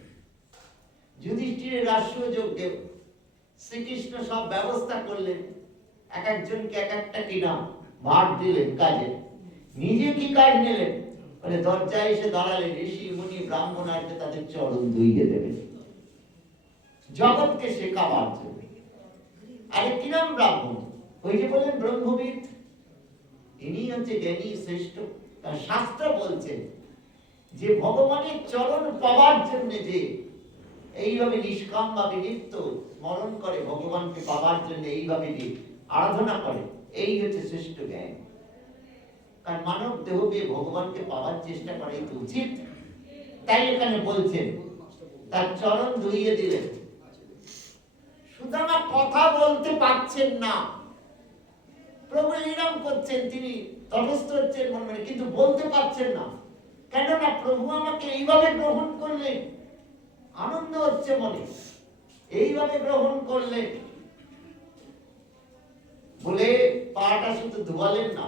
যুধিষ্ঠিরের রাষ্ট্রযজ্ঞে শ্রীকৃষ্ণ সব ব্যবস্থা করলেন, এক একজনকে এক একটা কিনা ভার দিলেন কাজে। নিজে কি কাজ নিলেন, মানে দরজায় এসে দাঁড়ালেন, ঋষি মুনি ব্রাহ্মণ আসবে তাদের চরণ ধুইয়ে দেবেন, জগৎকে শেখাবার জন্য। আরে কি নাম ব্রাহ্মণ? ওই যে বললেন ব্রহ্মবিদ, ইনি হচ্ছে জ্ঞানী শ্রেষ্ঠ। তার শাস্ত্র বলছেন যে ভগবানের চরণ পাওয়ার জন্য যে এইভাবে নিষ্কাম ভাবে নিত্য স্মরণ করে, ভগবানকে পাওয়ার জন্য এইভাবে যে আরাধনা করে, এই হচ্ছে শ্রেষ্ঠ জ্ঞান। কারণ মানব দেহ পেয়ে ভগবানকে পাওয়ার চেষ্টা করাই তো উচিত। তাই এখানে বলছেন তার চরণ ধুইয়ে দিলেন। সুদামা কথা বলতে পারছেন না, প্রভু এরকম করছেন, তিনি তটস্থ হচ্ছেন মনে মনে, কিন্তু বলতে পারছেন না। কেননা প্রভু আমাকে এইভাবে গ্রহণ করলেন, আনন্দ হচ্ছে মনে, এইভাবে গ্রহণ করলেন বলে পাটা শুধু ধোয়ালেন না,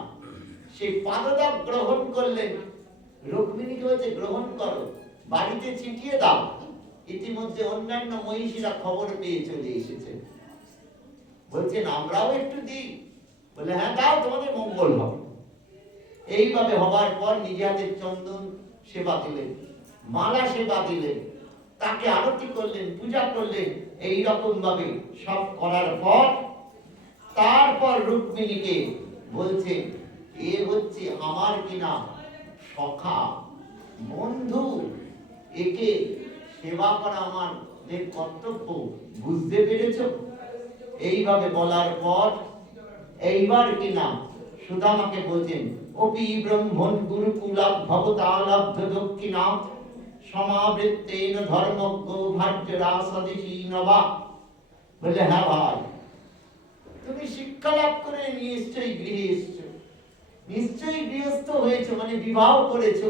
সেই পাদদাব গ্রহণ করলেন। রুক্মিণীকে বলছে গ্রহণ করো, বাড়িতে ছিটিয়ে দাও। ইতিমধ্যে অন্যান্য মহিষীরা খবর পেয়ে চলে এসেছে, বলছেন আমরাও একটু দিই। বলে হ্যাঁ দাও, তোমাদের মঙ্গল হবে। এইভাবে হবার পর নিজে হাতে চন্দন সেবা দিলেন, মালা সেবা দিলেন, তাকে আরতি করলেন, পূজা করলেন। এইরকম ভাবে সব করার পর তারপর রুক্মিণীকে বলছেন এ হচ্ছে আমার কিনা সখা বন্ধু, একে সেবা করা আমাদের কর্তব্য, বুঝতে পেরেছ? এইভাবে বলার পর এইবার কিনা সুদামাকে বলছেন অপি ব্রহ্মণ গুরুকুলাভ ভবতালব্ধ দক্ষিণা সমাবৃত্তেন ধর্মজ্ঞ ভার্যরা সদিশীনবা। বলে হ্যাঁ ভাই, তুমি শিক্ষা লাভ করে নিশ্চয়ই গৃহে এসছো, নিশ্চয়ই গৃহস্থ হয়েছো, মানে বিবাহ করেছো।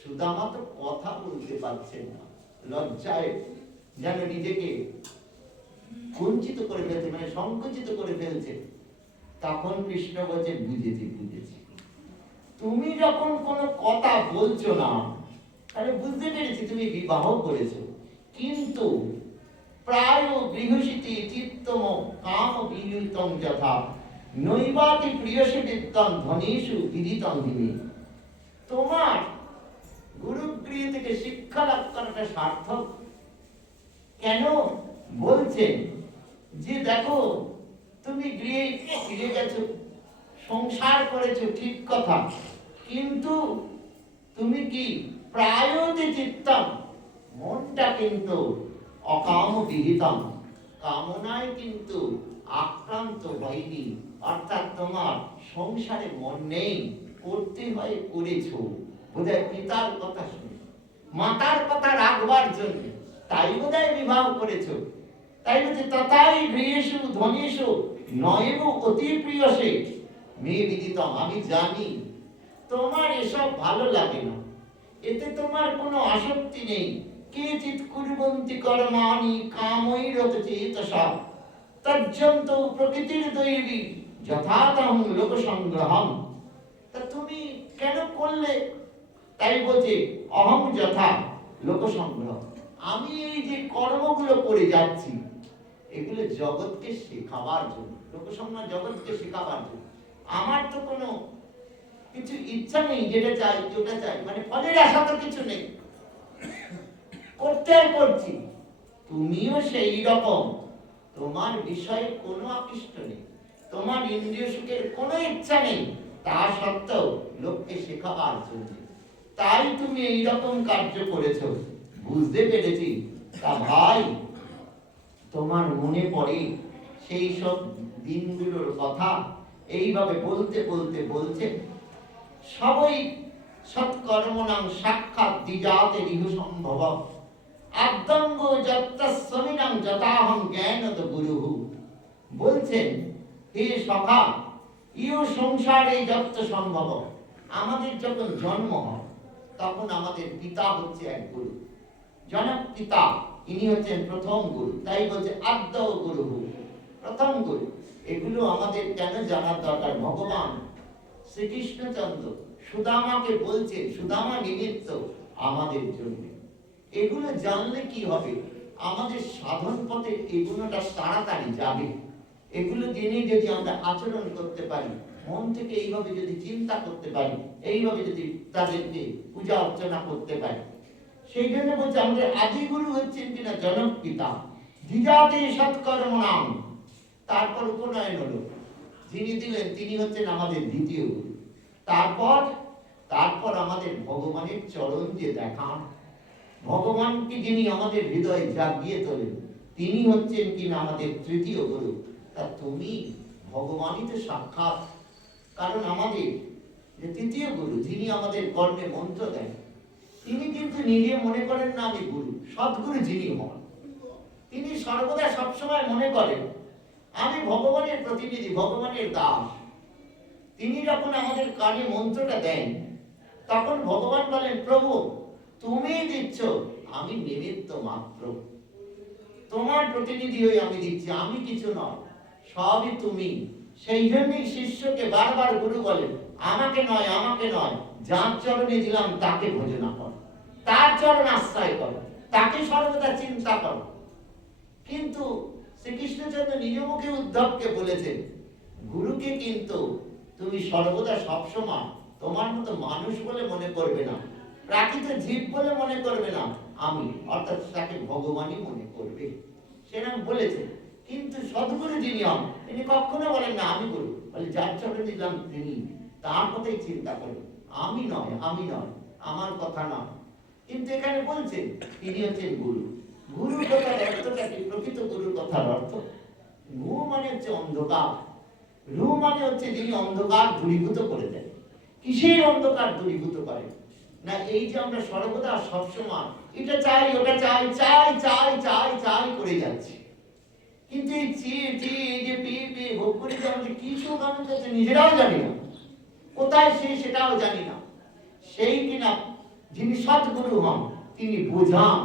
সুদামা তো কথা বলতে পারছেন না, লজ্জায় যেন নিজেকে কুঞ্চিত করে ফেলছে, মানে সংকুচিত করে ফেলছে। তখন কৃষ্ণ বলছে বুঝেছি বুঝেছি, তুমি যখন কোনো কথা বলছো না, তাহলে বুঝতে পেরেছি তুমি বিবাহ করেছো, কিন্তু প্রায় গৃহসিতি চিত্তম কাম বিহিতং যথা নৈবাতি প্রিয়সে বিদ্যং ধনেষু বিদিতং হিমি। তোমার গুরুগৃহ থেকে শিক্ষা লাভ করাটা সার্থক কেন? বলছেন যে দেখো তুমি গৃহে ফিরে গেছো, সংসার করেছো, ঠিক কথা, কিন্তু তুমি কি প্রায়তে চিত্তম, মনটা কিন্তু অকাম বিহিতম, কামনায় কিন্তু আক্রান্ত হয়নি। অর্থাৎ তোমার সংসারে মন নেই, করতে হয় করেছো বোধহয় পিতার কথা শুনে, মাতার কথা রাখবার জন্য, তাই বোধহয় বিবাহ করেছো। তাই বলছে তথাই গৃহেষু ধনেষু নয়ব অতি প্রিয়সে মে বিদিতম। আমি জানি তোমার এসব ভালো লাগে না, এতে তোমার কোনো আসক্তি নেই, কেচিৎ কুর্বন্তি কর্মাণি কামৈরত চেতসা তজ্জন্ত প্রকৃতির দৈবী যথাতহং লোক সংগ্রহম। তা তুমি কেন করলে? তাই বলছে অহং যথা লোক সংগ্রহ। আমি এই যে কর্মগুলো করে যাচ্ছি এগুলো জগৎকে শেখাবার জন্য, লোকসংগ্রহ জগৎকে শেখাবার জন্য। আমার তো কোনো কিছু ইচ্ছা নেই, যেটা চাই ওটা চাই, মানে ফলের আশা তো কিছু নেই, করতে করছি। তুমিও সেই রকম, তোমার বিষয়ে কোনো আকৃষ্ট নেই, তোমার ইন্দ্রিয় সুখের কোনো ইচ্ছা নেই, তা সত্ত্বেও লোককে শেখাবার জন্য তাই তুমি এই রকম কার্য করেছো। বুঝতে পেরেছি। তা ভাই, তোমার মনে পড়ে সেই সব দিনগুলোর কথা? এইভাবে বলতে বলতে বলছে সবই সৎকর্মণাং সাক্ষাৎ দ্বিজাতে ইহ সম্ভব আদ্যঙ্গ যত্তস্মিনাং যতাহং জ্ঞানত গুরুহু। বলছেন হে সখা, ইহ সংসারে যত সম্ভব, আমাদের যখন জন্ম হয় তখন আমাদের পিতা হচ্ছে এক গুরু, জনক পিতা, ইনি হচ্ছেন প্রথম গুরু। তাই বলছে আদ্য গুরু, প্রথম গুরু। এগুলো আমাদের কেন জানার দরকার? ভগবান শ্রীকৃষ্ণচন্দ্র সুদামাকে বলছেন, সুদামা নিমিত্ত আমাদের জন্য। এগুলো জানলে কি হবে? আমাদের সাধন পথে এগুলোটা তাড়াতাড়ি যাবে। এগুলো জেনে যদি আমরা আচরণ করতে পারি, মন থেকে এইভাবে যদি চিন্তা করতে পারি, এইভাবে যদি তাদেরকে পূজা অর্চনা করতে পারি, সেই জন্য বলছে আমাদের আদি গুরু হচ্ছেন কিনা জনক পিতা, দ্বিজাতে সৎকর্মণাং। তারপর উপনয়ন হলো, যিনি দিলেন তিনি হচ্ছেন আমাদের দ্বিতীয় গুরু। তারপর আমাদের ভগবানের চরণ যে দেখান, ভগবানকে যিনি আমাদের হৃদয়ে জাগিয়ে তোলেন, তিনি হচ্ছেন কিনা আমাদের তৃতীয় গুরু। তা তুমি ভগবানই তো সাক্ষাৎ। কারণ আমাদের যে তৃতীয় গুরু, যিনি আমাদের কর্ণে মন্ত্র দেন, তিনি কিন্তু নিজে মনে করেন না আমি গুরু। সদ্গুরু যিনি হন, তিনি সর্বদা সবসময় মনে করেন আমি ভগবানের প্রতিনিধি, ভগবানের দাস। তিনি যখন আমাদের কানে মন্ত্রটা দেন, তখন ভগবান বলেন প্রভু তুমি দিচ্ছ, আমি নিমিত্ত মাত্র, তোমার প্রতিনিধি হয়ে আমি দিচ্ছি, আমি কিছু নয়, সবই তুমি। সেই জন্যই শিষ্যকে বারবার গুরু বলেন আমাকে নয়, আমাকে নয়, যার চরণে দিলাম তাকে ভজনা কর, তার চরণ আশ্রয় কর, তাকে সর্বদা চিন্তা কর। কিন্তু শ্রীকৃষ্ণচন্দ্র নিজ মুখে উদ্ধবকে বলেছেন গুরুকে কিন্তু তুমি সর্বদা সবসময় তোমার মতো মানুষ বলে মনে করবে না, প্রাকৃত জীব বলে মনে করবে না, আমি, অর্থাৎ তাকে ভগবানই মনে করবে, সেরকম বলেছেন। কিন্তু সদ্গুরু যিনি হন, তিনি কখনো বলেন না আমি গুরু, বলে যার চরণে দিলাম তিনি, তার কথাই চিন্তা করেন, আমি নয়, আমি নয়, আমার কথা নয়। কিন্তু এখানে বলছেন তিনি হচ্ছেন গুরু। গুরু কথার অর্থটা কি? প্রকৃত গুরুর কথার অর্থ, গু মানে হচ্ছে অন্ধকার, রু মানে হচ্ছে যিনি অন্ধকার দূরীভূত করে দেন। কিসের অন্ধকার দূরীভূত করে? না এই যে আমরা সর্বদা সবসময় এটা চাই, ওটা চাই, চাই চাই চাই চাই করে যাচ্ছি, কিন্তু এই চেয়ে চেয়ে এই যে পেয়ে পেয়ে ভোগ করে যে আমাদের কিছু মানুষ আছে নিজেরাও জানি না কোথায় সে, সেটাও জানি না। সেই কিনা যিনি সৎগুরু হন, তিনি বোঝান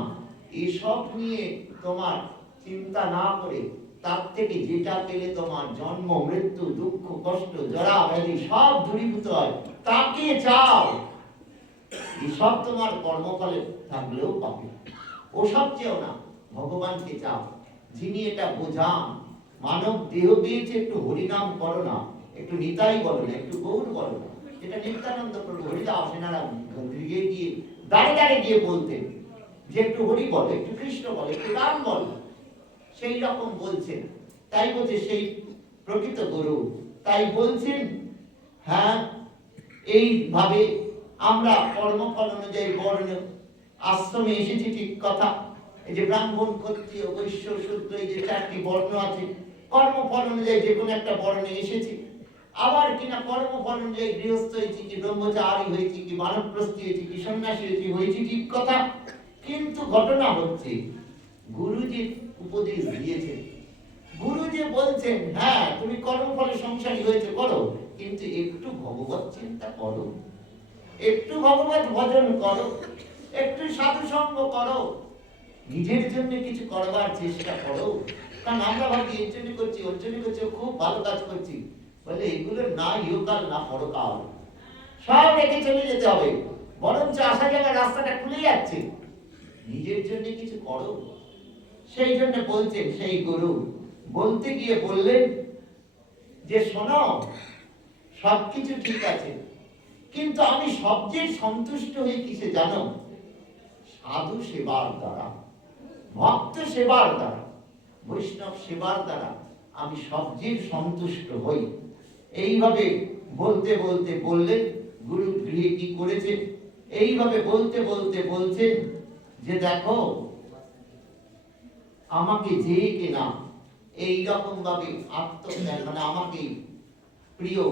এসব নিয়ে তোমার চিন্তা না করে তার থেকে যেটা পেলে তোমার জন্ম মৃত্যু দুঃখ কষ্ট জরা ব্যাধি সব দূরীভূত হয়, তাকে চাও। এসব তোমার কর্মফলে থাকলেও পাবে, ওসব চেও না, ভগবানকে চাও, যিনি এটা বোঝান। মানব দেহ পেয়েছে, একটু হরিনাম করো না, একটু নিতাই বলো না, একটু গৌর বলো না, যেটা নিত্যানন্দ প্রভু হরিদাস সেনারা গিয়ে গিয়ে দাঁড়ে দাঁড়ে গিয়ে বলতেন যে একটু হরি বলো, একটু কৃষ্ণ বলো, একটু রাম বলো, সেই রকম বলছেন। তাই বলছে সেই প্রকৃত গুরু। তাই বলছেন হ্যাঁ এইভাবে আমরা কর্মফল অনুযায়ী বর্ণ আশ্রমে এসেছি, ঠিক কথা। এই যে ব্রাহ্মণ ক্ষত্রিয় বৈশ্য শূদ্র, এই যে চারটি বর্ণ আছে, কর্মফল অনুযায়ী যে কোনো একটা বর্ণে এসেছি। আবার কিনা কর্মফল অনুযায়ী গৃহস্থ হয়েছি, কি ব্রহ্মচারী হয়েছি, কি বানপ্রস্থী হয়েছি, কি সন্ন্যাসী হয়েছি, ঠিক কথা। কিন্তু ঘটনা হচ্ছে গুরুজি উপদেশ দিয়েছেন, গুরুজি বলছেন হ্যাঁ তুমি কর্মফলে সংসারী হয়েছে করো, কিন্তু একটু ভগবত চিন্তা করো, একটু ভগবত ভজন করো, একটু সাধু সঙ্গ করো, নিজের জন্য কিছু করবার চেষ্টা করো। কারণ আমরা ভাবি এর জন্য করছি, ওর জন্য করছি, খুব ভালো কাজ করছি, বলে এগুলো না ইহকাল না পরকাল, সব রেখে চলে যেতে হবে, বরঞ্চ আসা যাওয়ার রাস্তাটা খুলে যাচ্ছে, নিজের জন্য কিছু করো। সেই জন্য বলছেন সেই গুরু বলতে গিয়ে বললেন যে শোনো, সবকিছু ঠিক আছে, কিন্তু আমি সবচেয়ে সন্তুষ্ট হই কিসে জানো? সাধু সেবার দ্বারা, ভক্ত সেবার দ্বারা, বৈষ্ণব সেবার দ্বারা আমি সবচেয়ে সন্তুষ্ট হই। এইভাবে বলতে বলতে বললেন গুরু গৃহে কি করেছে। এইভাবে বলতে বলতে বলছেন যে দেখো, আমাকে যে কিনা এইরকম ভাবে আত্মজ্ঞান মানে আমাকে প্রিয়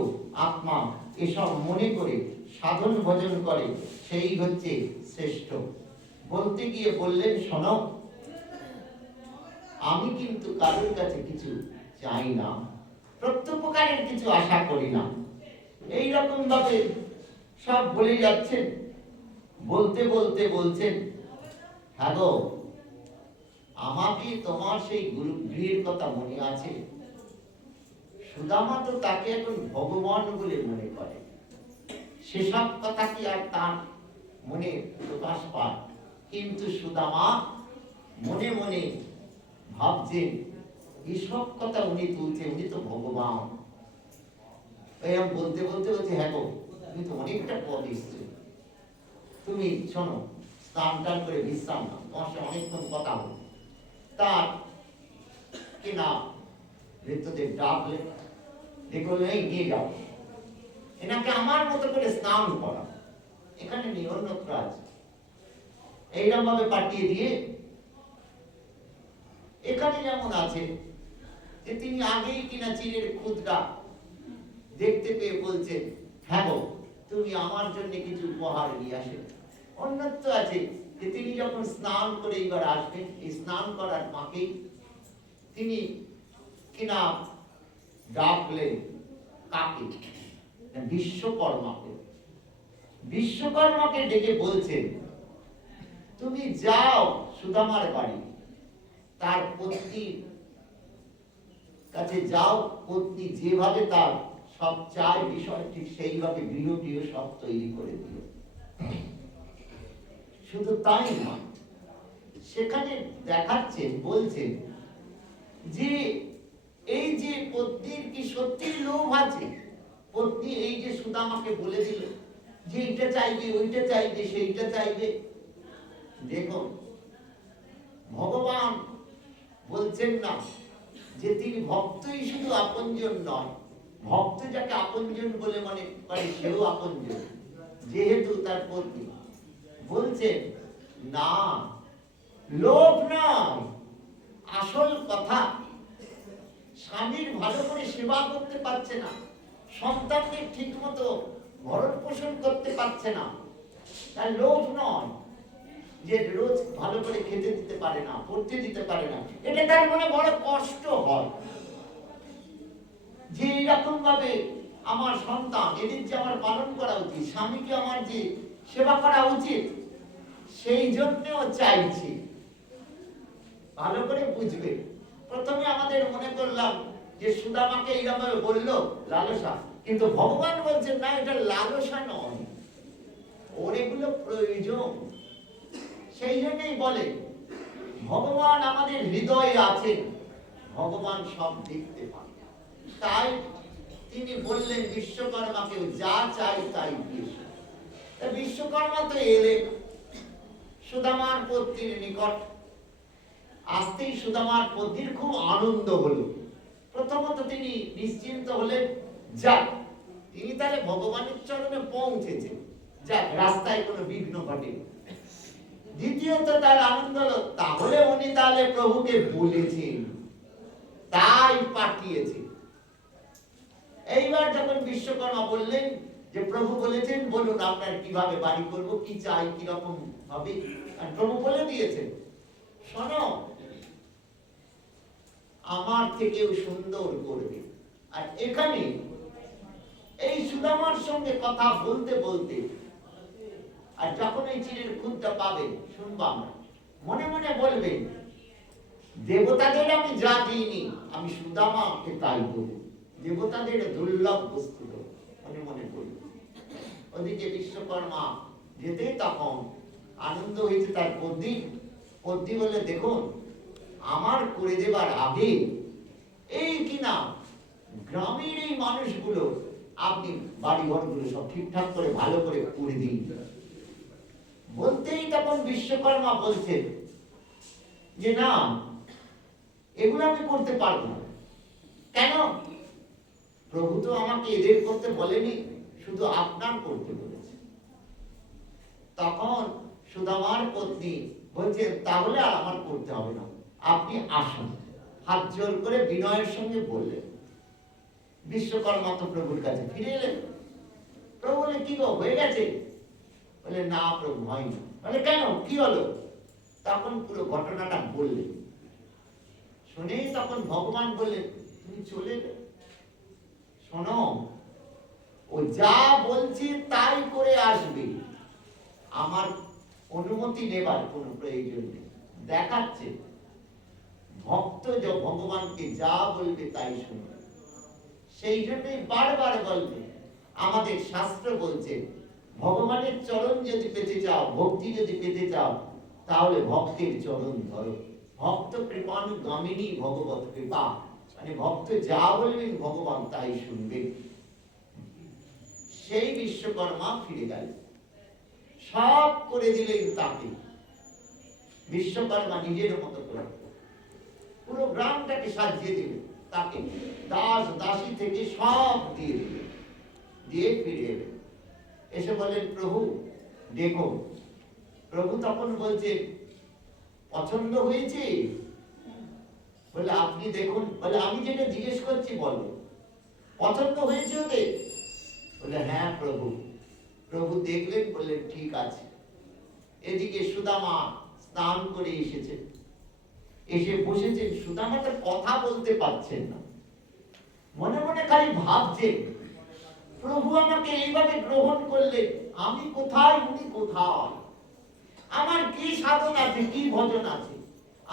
আত্মা এসব মনে করে সাধন ভজন করে, সেই হচ্ছে শ্রেষ্ঠ। বলতে গিয়ে বললেন শোনো, আমি কিন্তু কারোর কাছে কিছু চাই না, প্রত্যুপকারের কিছু আশা করি না। এইরকম ভাবে সব বলে যাচ্ছেন। বলতে বলতে বলছেন, হ্যাঁ গো, আমাকে তোমার সেই গুরুগৃহের কথা মনে আছে। সুদামা তো তাকে এখন ভগবান বলে মনে করে, সেসব কথা কি আর তার মনে প্রকাশ পায়? কিন্তু সুদামা মনে মনে ভাবছেন এসব কথা উনি তুলছে, উনি তো ভগবান। এরকম বলতে বলতে বলছে, হ্যাঁ গো, তুমি তো অনেকটা পথ এসছো, তুমি শোনো, স্নান টান করে বিশ্রাম নাও, তোমার সাথে অনেকক্ষণ কথা হলো। তার কিনা ভৃত্যদের ডাকলে, দেখলে এই নিয়ে যাও, এনাকে আমার মতো করে স্নান করা, এখানে নেই, অন্যত্র আছে। এইরকম ভাবে পাঠিয়ে দিয়ে এখানে যেমন আছে যে তিনি আগেই কিনা চিনের খুদটা দেখতে পেয়ে বলছেন, হ্যাঁ গো, তুমি আমার জন্য কিছু উপহার নিয়ে আসে। অন্যত্র আছে যে তিনি যখন স্নান করে এবার আসবেন, এই স্নান করার মাকেই তিনি কিনা ডাকলেন কাকে? বিশ্বকর্মাকে। বিশ্বকর্মাকে ডেকে বলছেন, তুমি যাও সুদামার বাড়ি, তার পত্নীর কাছে যাও, পত্নী যেভাবে তার সব চায় বিষয় ঠিক সেইভাবে গৃহটিও সব তৈরি করে দিও। শুধু তাই নয়, সেখানে দেখাচ্ছেন, বলছেন যে এই যে পত্নীর কি সত্যি লোভ আছে, পত্নী এই যে সুদামাকে বলে দিল যে এইটা চাইবে, ওইটা চাইবে, সেইটা চাইবে। দেখো, ভগবান বলছেন না যে তিনি ভক্তই শুধু আপনজন নয়, ভক্ত যাকে আপনজন বলে মনে করে সেও আপনজন, যেহেতু তার পত্নী। বলছেন না, লোভ নয়, আসল কথা স্বামীর ভালো করে সেবা করতে পারছে না, সন্তানকে ঠিক মতো ভরণ পোষণ করতে পারছে না, তার লোভ নয় যে রোজ ভালো করে খেতে দিতে পারে না, পড়তে দিতে পারে না, এটা তার মনে বড় কষ্ট হয় যে এরকম ভাবে আমার সন্তান, এদের যে আমার পালন করা উচিত, স্বামীকে আমার যে সেবা করা উচিত, সেই জন্যও চাইছি। ভালো করে বুঝবে, প্রথমে আমাদের মনে করলাম যে সুদামাকে এইরকম ভাবে বললো লালসা, কিন্তু ভগবান বলছেন না, এটা লালসা নয়, ওর এগুলো প্রয়োজন। সেই জন্যই বলে ভগবান আমাদের হৃদয়ে আছেন, ভগবান সব দেখতে পান। তাই তিনি বললেন বিশ্বকর্মাকেও, যা চাই তাই দিস। বিশ্বকর্মা তো এলেন সুদামার পত্নীর নিকট। আসতেই সুদামার পত্নীর খুব আনন্দ হলো। প্রথমত তিনি নিশ্চিন্ত হলেন, যাক, তিনি তাহলে ভগবানের চরণে পৌঁছেছেন, যাক, রাস্তায় কোনো বিঘ্ন ঘটেনি। দ্বিতীয়ত তার আনন্দ হলো, তাহলে উনি তাহলে প্রভুকে বলেছেন, তাই পাঠিয়েছে। এইবার যখন বিশ্বকর্মা বললেন যে প্রভু বলেছেন, বলুন আপনার কিভাবে বাড়ি করব, কি চাই, কিরকম হবে। আর প্রভু বলে দিয়েছেন, শোনো, আমার থেকেও সুন্দর করবে। আর এখানে এই সুদামার সঙ্গে কথা বলতে বলতে, আর যখন এই চিনের খুঁতটা পাবে শুনবো আমরা, মনে মনে বলবেন, দেবতাদের আমি যা দিইনি আমি সুদামাকে তাই দেব, দেবতাদের দুর্লভ বস্তু দেব, মনে মনে বলবেন। ওদিকে বিশ্বকর্মা যেতে তখন আনন্দ হয়েছে তার পদ্মী বলে, দেখুন আমার করে দেবার আগে এই কিনা গ্রামের এই মানুষগুলো আপনি বাড়িঘরগুলো সব ঠিকঠাক করে ভালো করে করে দিন। বলতেই তখন বিশ্বকর্মা বলছেন যে না, এগুলো আমি করতে পারবো না। কেন? প্রভু তো আমাকে এদের করতে বলেনি, শুধু আপনার করতে বলেছে। তখন সুদামার পত্নী বলছে, তাহলে আর আমার করতে হবে না, আপনি আসুন। হাত জোর করে বিনয়ের সঙ্গে বললেন। বিশ্বকর্মা তো প্রভুর কাছে ফিরে এলেন। প্রভু বলে, কি গো, হয়ে গেছে? বলে, না প্রভু, হয়নি। বলে, কেন, কি হলো? তখন পুরো ঘটনাটা বললেন। শুনেই তখন ভগবান বললেন, তুমি চলে গেলে। শোনো, ও যা বলছে তাই করে আসবে, আমার অনুমতি নেবার কোনো প্রয়োজন নেই। দেখাচ্ছে ভক্ত যে ভগবানকে যা বলবে তাই শুনবে। সেই জন্যই বারবার বলবে, আমাদের শাস্ত্র বলছে ভগবানের চরণ যদি পেতে চাও, ভক্তি যদি পেতে চাও, তাহলে ভক্তের চরণ ধরো। ভক্ত কৃপানুগামিনী ভগবত কৃপা, মানে ভক্ত যা বলবেন ভগবান তাই শুনবে। সেই বিশ্বকর্মা ফিরে গেল, সব করে দিলেন তাকে। বিশ্বকর্মা নিজের মতো করে পুরো গ্রামটাকে সাজিয়ে দিলেন তাকে, দাস দাসী থেকে সব দিয়ে দিলেন, দিয়ে ফিরে এলেন। এসে বলেন, প্রভু দেখো। প্রভু তখন বলছে, পছন্দ হয়েছে? বলে, আপনি দেখুন। বলে, আমি যেটা জিজ্ঞেস করছি বলো, পছন্দ হয়েছে ওদের? বলে, হ্যাঁ প্রভু। প্রভু দেখলেন, বললেন, ঠিক আছে। এদিকে সুদামা স্নান করে এসেছে, এসে বসেছেন। সুদামা তো কথা বলতে পারছেন না, মনে মনে খালি ভাবছেন, প্রভু আমাকে এইভাবে গ্রহণ করলে আমি কোথায়, উনি কোথায়? আমার কি সাধন আছে, কি ভজন আছে?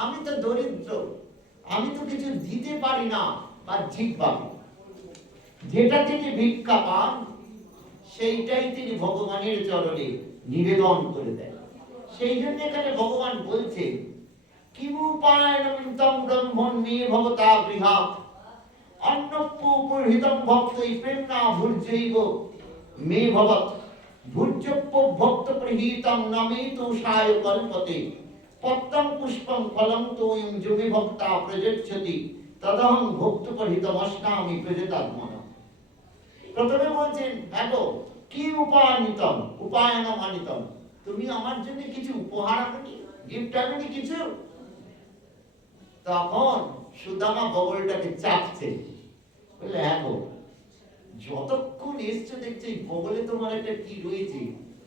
আমি তো দরিদ্র, আমি তো কিছু দিতে পারি না। বা জিহ্বা, যেটা তিনি ভিক্ষা পান সেইটাই তিনি ভগবানের চরণে নিবেদন করে দেন। সেই জন্য এখানে ভগবান বলছেন, কিমুপায়নমিতং ব্রহ্মণ্যে ভবতা গৃহাৎ অন্নপুপরিহিতং ভক্তৈ প্রেমনা ভুর্জৈব মে ভবৎ ভুর্জপ্য ভক্ত প্রহিতং নমে তোষায় কল্পতে পত্রং পুষ্পং ফলং তোয়ং যুগে ভক্তা প্রযচ্ছতি তদহং ভক্ত পরিহিতমস্নামি প্রজতাত্মনা। প্রথমে বলছেন, দেখো কি উপায়নিতম, উপায়নম আনিতম, তুমি আমার জন্য কিছু উপহার আনোনি, গিফট আনোনি কিছু? তখন সুদামা বগলটাকে চাপছে, বলে, হ্যাঁ গো, যতক্ষণ এসছো দেখছি বগলে তোমার একটা কি রয়েছে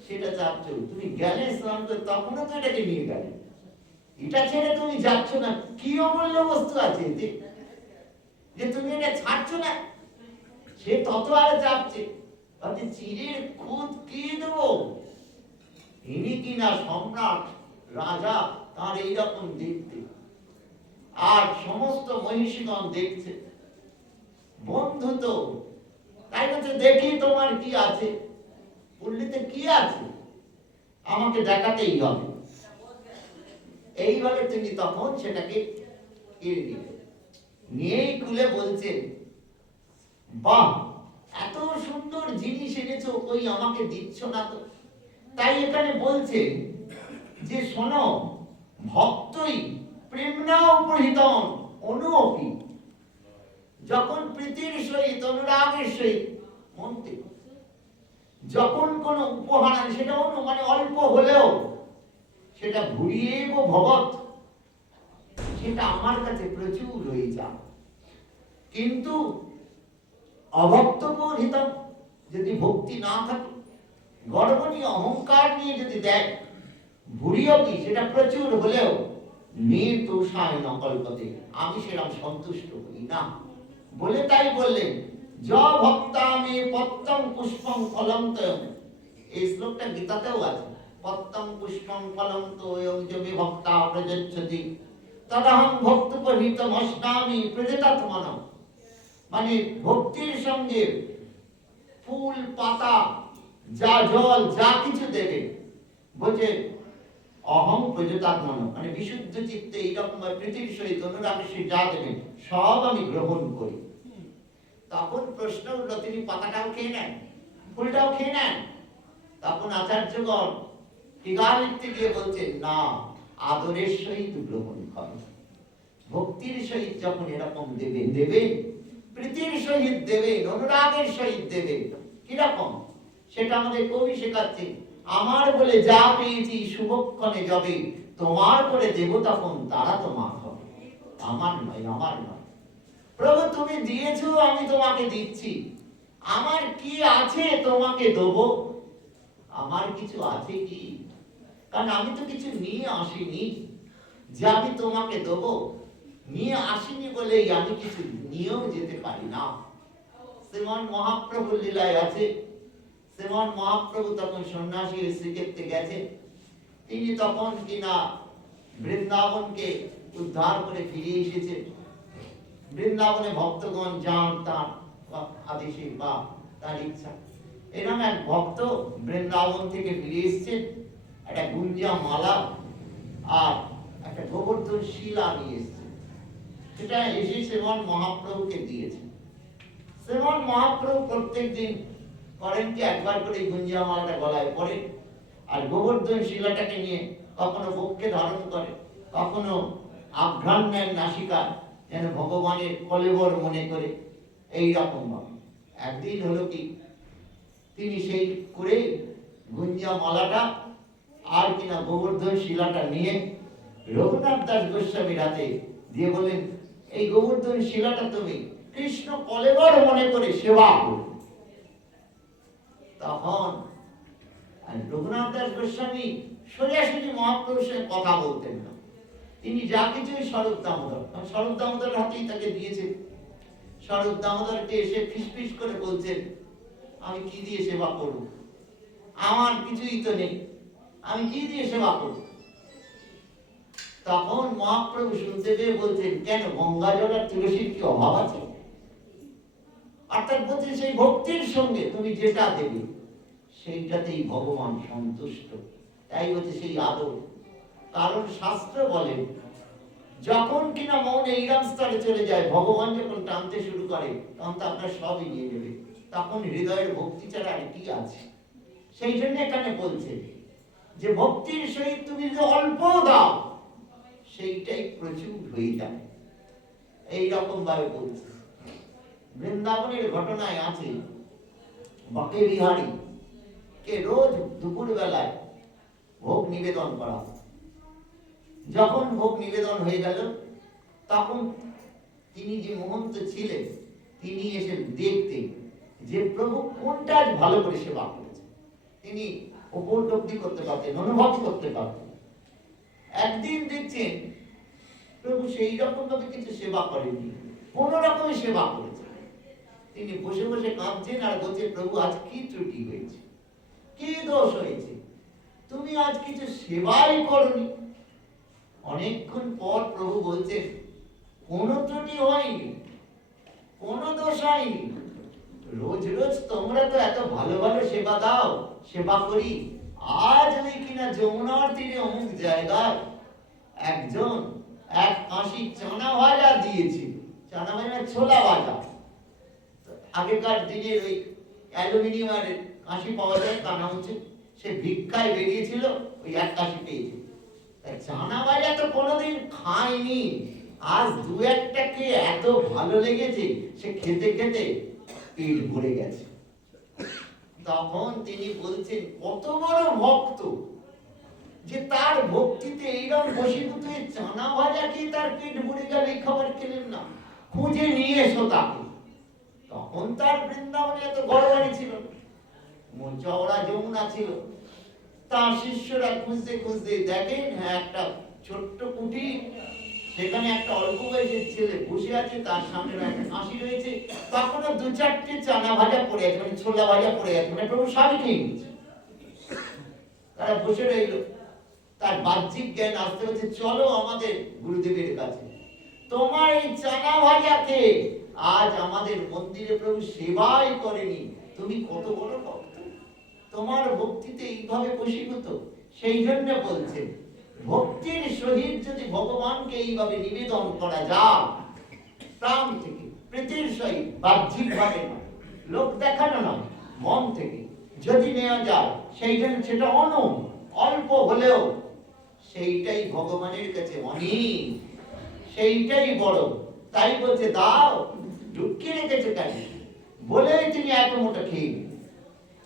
সেটা চাপছো। তুমি গেলে স্নান করে, তখনও তো এটাকে নিয়ে গেলে, এটা ছেড়ে তুমি যাচ্ছ না। কি অমূল্য বস্তু আছে এতে যে তুমি এটা ছাড়ছো না? সে তত আরো চাপছে, তাতে চিরের খুদ কি দেবো? ইনি কিনা সম্রাট, রাজা, তার এইরকম দেখতে, আর সমস্ত মহিষীগণ দেখছে। বন্ধু তো তাই বলছে, দেখি তোমার কি আছে, পল্লীতে কি আছে, আমাকে দেখাতেই হবে। এইভাবে তিনি তখন সেটাকে কেড়ে নিলেন, নিয়েই খুলে বলছেন, বাহ, এত সুন্দর জিনিস এনেছো, কই আমাকে দিচ্ছ না তো? তাই এখানে বলছেন যে শোনো, ভক্তই প্রেমনা উপহিতং অনুপি, যখন প্রীতির সহিত অনুরাগের সহিত মন্ত্রে যখন কোন উপহার আনে, সেটা অনু মানে অল্প হলেও সেটা ঘুরিয়ে ভগৎ, সেটা আমার কাছে প্রচুর হয়ে যায়। কিন্তু অভক্ত পরিহিতম, যদি ভক্তি না থাকে, গর্ব নিয়ে অহংকার নিয়ে যদি দেয়, ভুরিও কি সেটা প্রচুর হলেও নির্দোষায় নকল্পতে, আমি সেরকম সন্তুষ্ট হই না। বলে তাই বললেন, য ভক্তামে পত্রং পুষ্পং ফলং তয়ং। এই শ্লোকটা গীতাতেও আছে, পত্তং পুষ্পং ফলং তোয়ং চ বিভক্তা প্রযচ্ছতি তদহং ভক্তোপহীতম অস্নামি প্রযতাত্মনঃ। মানে ভক্তির সঙ্গে ফুল পাতা যা জল যা কিছু দেবে, বলছে অহং প্রযতাত্মনঃ, মানে বিশুদ্ধ চিত্তে এইরকম প্রীতির সহিত অনুরাগের সহিত যা দেবেন সব আমি গ্রহণ করি। তখন প্রশ্ন উঠল, তিনি পাতাটাও খেয়ে নেন, ফুলটাও খেয়ে নেন? তখন আচার্যগণ টিকা লিখতে গিয়ে বলছেন, না, আদরের সহিত গ্রহণ কর। ভক্তির সহিত যখন এরকম দেবেন, দেবেন প্রীতির সহিত দেবেন, অনুরাগের সহিত দেবেন। কিরকম সেটা আমাদের কবি শেখাচ্ছে। আমার বলে যা পেয়েছি শুভক্ষণে যাবে, তোমার করে দেব তখন তারা তোমার হবে। আমার নয়, আমার নয়। প্রভু তুমি দিয়েছো, আমি তোমাকে দিচ্ছি। আমার কি আছে তোমাকে দেবো? আমার কিছু আছে কি? কারণ আমি তো কিছু নিয়ে আসিনি যে আমি তোমাকে দেবো। নিয়ে আসিনি বলেই আমি কিছু নিয়েও যেতে পারি না। শ্রীমান মহাপ্রভুর লীলায় আছে, শ্রীমান মহাপ্রভু তখন সন্ন্যাসী শ্রীক্ষেত্রে গেছে। তিনি তখন কিনা বৃন্দাবনকে উদ্ধার করে ফিরে এসেছে। বৃন্দাবনে ভক্তগণ যান তার আদেশে বা তার ইচ্ছা। এরকম এক ভক্ত বৃন্দাবন থেকে ফিরে এসেছেন, একটা গুঞ্জা মালা আর একটা গোবর্ধন শিলা নিয়ে এসেছেন। সেটা এসে শ্রীমান মহাপ্রভুকে দিয়েছে। শ্রীমান মহাপ্রভু প্রত্যেক দিন করেন কি, একবার করে গুঞ্জা মালাটা গলায় পরে আর গোবর্ধন শিলাটাকে নিয়ে কখনো বক্ষে ধারণ করে, কখনো আঘ্রাণ্যের নাসিকা, যেন ভগবানের কলেবর মনে করে। এইরকম ভাবে একদিন হলো কি, তিনি সেই করে গুঞ্জা মালাটা আর কিনা গোবর্ধন শিলাটা নিয়ে রঘুনাথ দাস গোস্বামীর হাতে দিয়ে বলেন, এই গোবর্ধন শিলাটা তুমি কৃষ্ণ কলেবর মনে করে সেবা করো। তখন রঘুনাথ দাস গোস্বামী সোজাসুজি মহাপ্রভুর সঙ্গে কথা বলতেন না। তিনি যা কিছুই স্বরূপ দামোদর, স্বরূপ দামোদর হাতেই তাকে দিয়েছে। স্বরূপ দামোদরকে এসে ফিসফিস করে বলছেন, আমি কি দিয়ে সেবা করব? আমার কিছুই তো নেই, আমি কি দিয়ে সেবা করব? তখন মহাপ্রভু শুনতে পেয়ে বলছেন, কেন গঙ্গা জল আর তুলসীর কি অভাব আছে? অর্থাৎ বলছেন, সেই ভক্তির সঙ্গে তুমি যেটা দেবে সেইটাতেই ভগবান সন্তুষ্ট। তাই হচ্ছে সেই আদর। কারণ শাস্ত্র বলেন, যখন কিনা মন এইরকম স্তরে চলে যায়, ভগবান যখন টানতে শুরু করে, তখন তো আপনার সবই নিয়ে নেবে। তখন হৃদয়ের ভক্তি ছাড়া আর কি আছে? সেই জন্য এখানে বলছে যে ভক্তির সহিত তুমি যদি অল্প দাও, সেইটাই প্রচুর হয়ে যায়। এইরকম ভাবে বলছে। বৃন্দাবনের ঘটনায় আছে, বাকে বিহারী কে রোজ দুপুর বেলায় ভোগ নিবেদন করা। যখন ভোগ নিবেদন হয়ে গেল, তখন তিনি যে মহন্ত ছিলেন, তিনি এসে দেখতেন যে প্রভু কোনটা ভালো করে সেবা করেছে। তিনি উপলব্ধি করতে পারতেন, অনুভব করতে পারতেন। একদিন দেখছেন প্রভু সেই রকম ভাবে কিছু সেবা করেননি, কোন রকমের সেবা করেছে। তিনি বসে বসে কাঁদছেন আর বলছেন, প্রভু আজ কি ত্রুটি হয়েছে, কি দোষ হয়েছে, তুমি আজ কিছু সেবাই করনি। অনেকক্ষণ পর প্রভু বলছেন, কোন ত্রুটি হয়নি, কোন দোষ হয়নি। রোজ রোজ তোমরা তো এত ভালো ভালো সেবা দাও, সেবা করি। আজ ওই কিনা যমুনার তীরে অমুক জায়গায় একজন এক কাশি চানা ভাজা দিয়েছে। চানা ভাজা ছোলা ভাজা। আগেকার দিনের ওই অ্যালুমিনিয়ামের কাশি পাওয়া যায়, তা না হচ্ছে সে ভিক্ষায় বেরিয়েছিল, ওই এক কাশি পেয়েছে। চানা ভাজা তো কোনোদিন খায়নি, আজ দু একটা খেয়ে এত ভালো লেগেছে, সে খেতে খেতে পেট ভরে গেছে। তখন তিনি বলছেন, কত বড় ভক্ত যে তার ভক্তিতে এইরকম বশীভূত হয়ে চানা ভাজা খেয়ে তার পেট ভরে গেল, এই খাবার খেলেন না, খুঁজে নিয়ে এসো তাকে। তখন তার বৃন্দাবনে এত বড় বাড়ি ছিল, চওড়া যমুনা ছিল। তার শিষ্যরা খুঁজতে খুঁজতে দেখেন, হ্যাঁ একটা ছোট্ট কুটি, সেখানে একটা অল্প বয়সের ছেলে বসে আছে, তার সামনে একটা কাশি রয়েছে, তখনও দু চারটে চানা ভাজা পড়ে আছে, মানে ছোলা ভাজা পড়ে আছে, মানে প্রভু সবই খেয়ে নিচ্ছে। তারা বসে রইল। তার বাহ্যিক জ্ঞান আসতে হচ্ছে, চলো আমাদের গুরুদেবের কাছে, তোমার এই চানা ভাজা খেয়ে আজ আমাদের মন্দিরে প্রভু সেবাই করেনি, তুমি কত বড় ভক্ত, তোমার ভক্তিতে এইভাবে বশীভূত। সেই জন্য বলছে, ভক্তির সহিত যদি ভগবানকে এইভাবে নিবেদন করা যায়, প্রাণ থেকে, প্রীতির সহিত, বাহ্যিক ভাবে নয়, লোক দেখানো নয়, মন থেকে যদি নেওয়া যায়, সেই জন্য সেটা অল্প হলেও সেইটাই ভগবানের কাছে অনেক, সেইটাই বড়। তাই বলছে, দাও, ঢুকিয়ে রেখেছে কেন, বলে তিনি এক মুঠো খেয়ে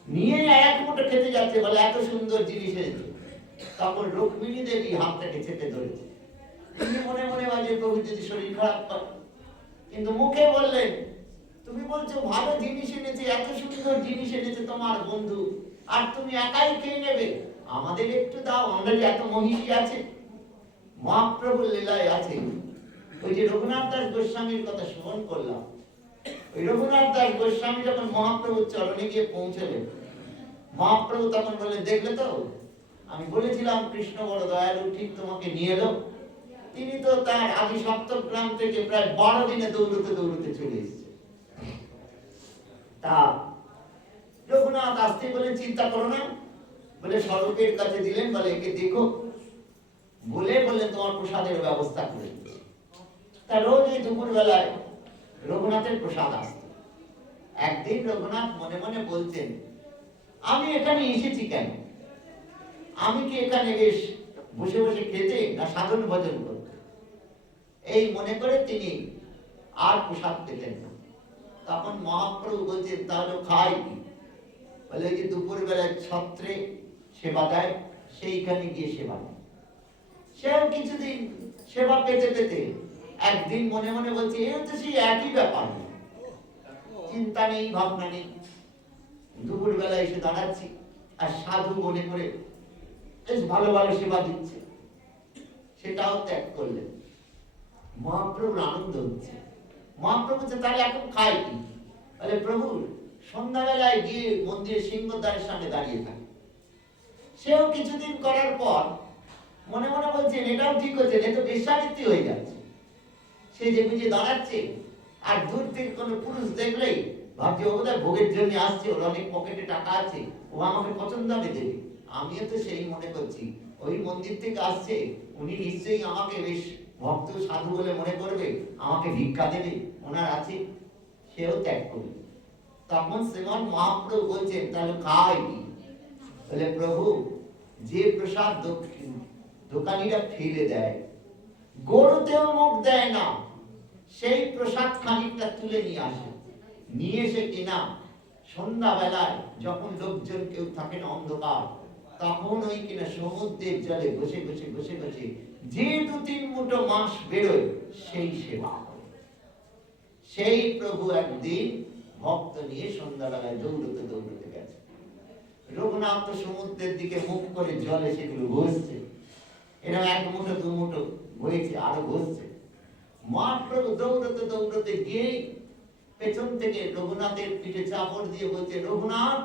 নিয়ে এক মুঠো খেতে যাচ্ছে, বলে এত সুন্দর জিনিস এনেছে। তখন রুক্মিণী দেবী হাতটাকে চেপে ধরেছে। তিনি মনে মনে ভাবে, প্রভু যদি শরীর খারাপ করে, কিন্তু মুখে বললেন, তুমি বলছো ভালো জিনিস এনেছে, এত সুন্দর জিনিস এনেছে তোমার বন্ধু, আর তুমি একাই খেয়ে নেবে, আমাদের একটু দাও, আমরা যে এত মহিষী আছে। মহাপ্রভুর লীলায় আছে, ওই যে রঘুনাথ দাস গোস্বামীর কথা স্মরণ করলাম, ওই রঘুনাথ দাস গোস্বামী যখন মহাপ্রভুর চরণে গিয়ে পৌঁছলেন, মহাপ্রভু তখন বললেন, দেখলে তো আমি বলেছিলাম কৃষ্ণ বড় দয়ালু, ঠিক তোমাকে নিয়ে এলো। তিনি তো তার আদি সপ্তগ্রাম থেকে প্রায় 12 দিনে দৌড়তে দৌড়তে চলে এসেছে। তা রঘুনাথ আসতে বলে, চিন্তা করো না, বলে স্বরূপের কাছে দিলেন, বলে একে দেখো, বলে বললেন তোমার প্রসাদের ব্যবস্থা করে দিচ্ছি। তা রোজ এই দুপুর বেলায় রঘুনাথের প্রসাদ আসত। একদিন রঘুনাথ মনে মনে বলছেন, আমি এখানে এসেছি কেন, আমি কি এখানে বেশ বসে বসে খেতে না সাধন ভজন করতে, এই মনে করে তিনি আর প্রসাদ পেতেন না। তখন মহাপ্রভু বলছেন, তাহলে খাই কি, বলে যে দুপুর বেলায় ছত্রে সেবা দেয়, সেইখানে গিয়ে সেবা নেয়। সেও কিছুদিন সেবা পেতে পেতে একদিন মনে মনে বলছে, এ তো সেই একই ব্যাপার, চিন্তা নেই, ভাবনা নেই, দুপুর বেলায় এসে দাঁড়াচ্ছি, আর সাধু মনে করে বেশ ভালো ভালো সেবা দিচ্ছে, সেটাও ত্যাগ করলেন। মহাপ্রভুর আনন্দ হচ্ছে। মহাপ্রভু বলছে, তাহলে এখন খাই কি, বলে প্রভু সন্ধ্যাবেলায় গিয়ে মন্দিরের সিংহদ্বারের সামনে দাঁড়িয়ে থাকে। সেও কিছুদিন করার পর মনে মনে বলছেন, এটাও ঠিক হচ্ছে, এ তো বেশ্যাবৃত্তি হয়ে যাচ্ছে। সে যে বুঝে দাঁড়াচ্ছে, আর দূর থেকে কোনো পুরুষ দেখলেই ভাবছে, ও বোধহয় ভোগের জন্য আসছে, ওর অনেক পকেটে টাকা আছে, ও আমাকে পছন্দ হবে দেবে। আমিও তো সেই মনে করছি, ওই মন্দির থেকে আসছে, উনি নিশ্চয়ই আমাকে বেশ ভক্ত সাধু বলে মনে করবে, আমাকে ভিক্ষা দেবে, ওনার আছে। সেও ত্যাগ করবে। তখন শ্রীমান মহাপ্রভু বলছেন, তাহলে খাই কি, বলে প্রভু যে প্রসাদ দোকানিরা ফেলে দেয়, গরুতেও মুখ দেয় না, সেই প্রসাদ খানিকটা তুলে নিয়ে আসে, নিয়ে এসে কিনা সন্ধ্যা বেলায় যখন লোকজন কেউ থাকে না, অন্ধকার, তখন ওই কিনা সমুদ্রের জলে বসে বসে বসে বসে যে 2-3 মুঠো মাছ বেরোয়, সেই সেবা করে। সেই প্রভু একদিন ভক্ত নিয়ে সন্ধ্যাবেলায় দৌড়তে দৌড়তে গেছে। রঘুনাথ সমুদ্রের দিকে মুখ করে জলে সেগুলো ঘষছে, এরা 1 মুঠো 2 মুঠো হয়েছে, আরো ঘষছে। মহাপ্রভু দৌড়তে দৌড়তে গিয়ে পেছন থেকে রঘুনাথের পিঠে চাপড় দিয়ে বলছে, রঘুনাথ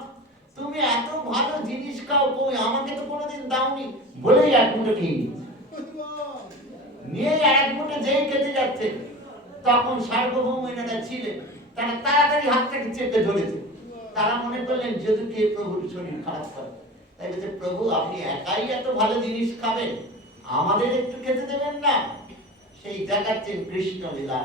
তুমি এত ভালো জিনিস খাও, কই আমাকে তো কোনোদিন দাওনি, বলেই 1 মুঠো খেয়ে নিয়ে 1 মুঠো যেই খেতে যাচ্ছে, তখন সার্বভৌম এনারা ছিলেন, তারা তাড়াতাড়ি হাতটাকে চেপে ধরেছে। তারা মনে করলেন যদি কে প্রভুর শরীর খারাপ করে, তাই বলছে, প্রভু আপনি একাই এত ভালো জিনিস খাবেন, আমাদের একটু খেতে দেবেন না। সেই দেখাচ্ছেন কৃষ্ণ লীলা,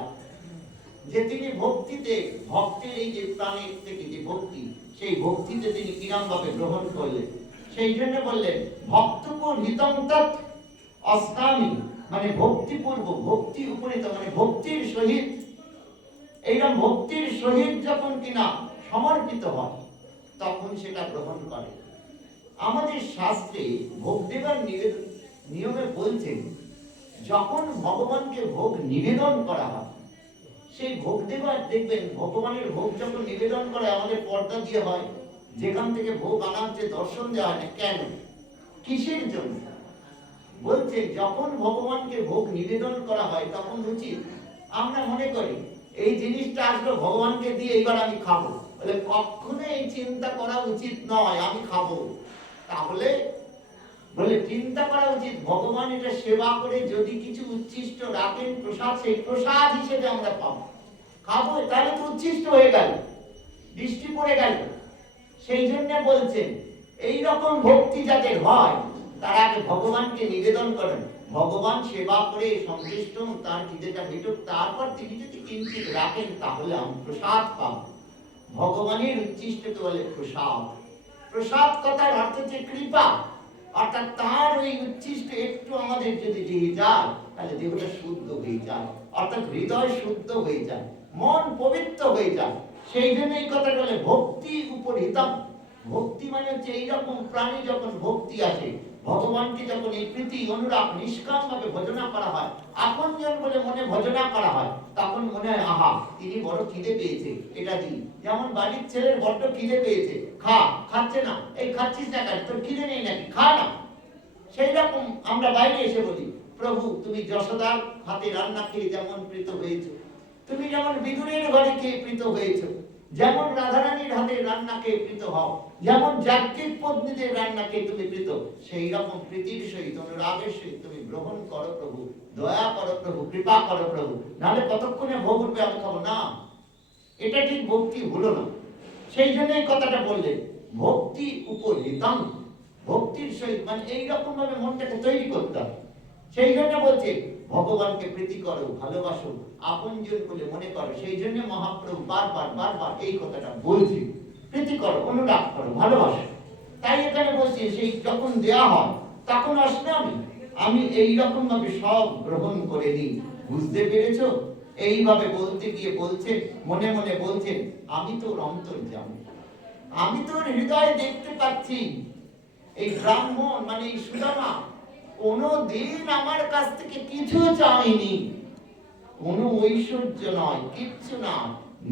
যে তিনি ভক্তিতে, ভক্তের এই যে প্রাণের থেকে যে ভক্তি, সেই ভক্তিতে তিনি কিরম ভাবে গ্রহণ করলেন। সেই জন্য বললেন, ভক্তপুর হিতং তৎ অস্কামি, মানে ভক্তিপূর্ব, ভক্তি উপনীত, মানে ভক্তির সহিত, এইরকম ভক্তির সহিত যখন কিনা সমর্পিত হয়, তখন সেটা গ্রহণ করে। আমাদের শাস্ত্রে ভোগ দেবার নিয়মে বলছেন, যখন ভগবানকে ভোগ নিবেদন করা হয়, সেই ভোগ দেবার দেখবেন, ভগবানের ভোগ যখন নিবেদন করে আমাদের পর্দা দিয়ে হয়, যেখান থেকে ভোগ আনা হচ্ছে দর্শন দেওয়া হয় না। কেন, কিসের জন্য? বলছে যখন ভগবানকে ভোগ নিবেদন করা হয়, তখন উচিত, আমরা মনে করি এই জিনিসটা আসলো ভগবানকে দিয়ে, এবার আমি খাবো, বলে কখনো এই চিন্তা করা উচিত নয় আমি খাবো। তাহলে বলে চিন্তা করা উচিত, ভগবান এটা সেবা করে যদি কিছু উচ্ছিষ্ট রাখেন প্রসাদ, সেই প্রসাদ হিসেবে আমরা পাবো, খাবো, তাহলে তো উচ্ছিষ্ট হয়ে গেল, বৃষ্টি পড়ে গেল। সেই জন্য বলছেন এই রকম ভক্তি যাদের হয় তারা আগে ভগবানকে নিবেদন করেন, ভগবান সেবা করে সন্তুষ্ট তার খিদেটা মিটুক, তারপর তিনি যদি কিঞ্চিত রাখেন তাহলে আমি প্রসাদ পাব। ভগবানের উচ্ছিষ্টকে বলে প্রসাদ। প্রসাদ কথার অর্থ হচ্ছে কৃপা, অর্থাৎ তার ওই উচ্ছিষ্ট একটু আমাদের যদি দিয়ে যায় তাহলে দেহটা শুদ্ধ হয়ে যায়, অর্থাৎ হৃদয় শুদ্ধ হয়ে যায়, মন পবিত্র হয়ে যায়। সেই জন্য এই কথা বলে ভক্তি উপরিতম। ভক্তি মানে হচ্ছে এইরকম প্রাণী যখন ভক্তি আসে, ভগবানকে যখন এই প্রীতি অনুরাগ নিষ্কাম ভাবে ভজনা করা হয়, আপনজন বলে মনে ভজনা করা হয়, তখন মনে হয় আহা তিনি বড় খিদে পেয়েছে, এটা দিই। যেমন বাড়ির ছেলের বড্ড খিদে পেয়েছে, খাচ্ছে না, এই খাচ্ছিস না কেন, তোর খিদে নেই নাকি, খা না। সেই রকম আমরা বাইরে এসে বলি প্রভু তুমি যশোদার হাতে রান্না খেয়ে যেমন প্রীত হয়েছো, তুমি যেমন বিদুরের ঘরে খেয়ে প্রীত হয়েছো, যেমন রাধারানীর হাতে রান্না খেয়ে প্রীত হও, যেমন যাজ্ঞিক পত্নীদের রান্না খেয়ে তুমি প্রীত, সেই রকম প্রীতির সহিত অনুরাগের সহিত তুমি গ্রহণ করো প্রভু, দয়া করো প্রভু, কৃপা করো প্রভু, নাহলে কতক্ষণে ভোগ উঠবে আমি খাবো না। এটা ঠিক ভক্তি হলো না। সেই জন্য এই কথাটা বললেন ভক্তি উপরিতম। ভক্তির সহিত মানে এইরকম ভাবে মনটাকে তৈরি করতে হবে। সেই জন্য বলছে ভগবানকে প্রীতি করো, ভালোবাসো, আপনজন বলে মনে করো। সেই জন্য মহাপ্রভু বারবার বারবার এই কথাটা বলছি, প্রীতি করো, অনুরাগ করো, ভালোবাসো। তাই এখানে বলছি সেই যখন দেয়া হয় তখন আসলে আমি এইরকম ভাবে সব গ্রহণ করে নিই। বুঝতে পেরেছো? এইভাবে বলতে গিয়ে বলছেন, মনে মনে বলছেন আমি তোর অন্তর্যামী, আমি তোর হৃদয় দেখতে পাচ্ছি। এই ব্রাহ্মণ মানে এই সুদামা কোনদিন আমার কাছ থেকে কিছু চাইনি, কোনো ঐশ্বর্য নয়, কিচ্ছু না,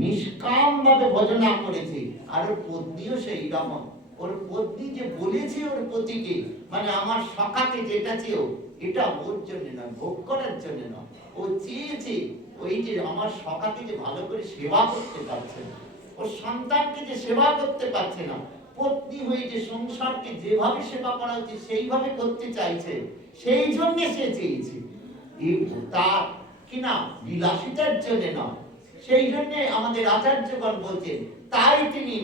নিষ্কাম ভাবে ভজনা করেছে। আর ওর পত্নীও সেই রকম, ওর পত্নী যে বলেছে ওর পতিকে মানে আমার সখাকে যেটা চেয়েও এটা ওর জন্য নয়, ভোগ করার জন্য নয়, ও চেয়েছে ওই যে আমার সখাকে যে ভালো করে সেবা করতে পারছে না, ওর সন্তানকে যে সেবা করতে পারছে না, পত্নী হয়ে যে সংসারকে যেভাবে সেবা করা উচিত সেইভাবে করতে চাইছে, সেই জন্য সে চেয়েছে, তার কিনা বিলাসিতার জন্য নয়। সেই জন্য আমাদের আচার্যগণ বলছেন তাই তিনি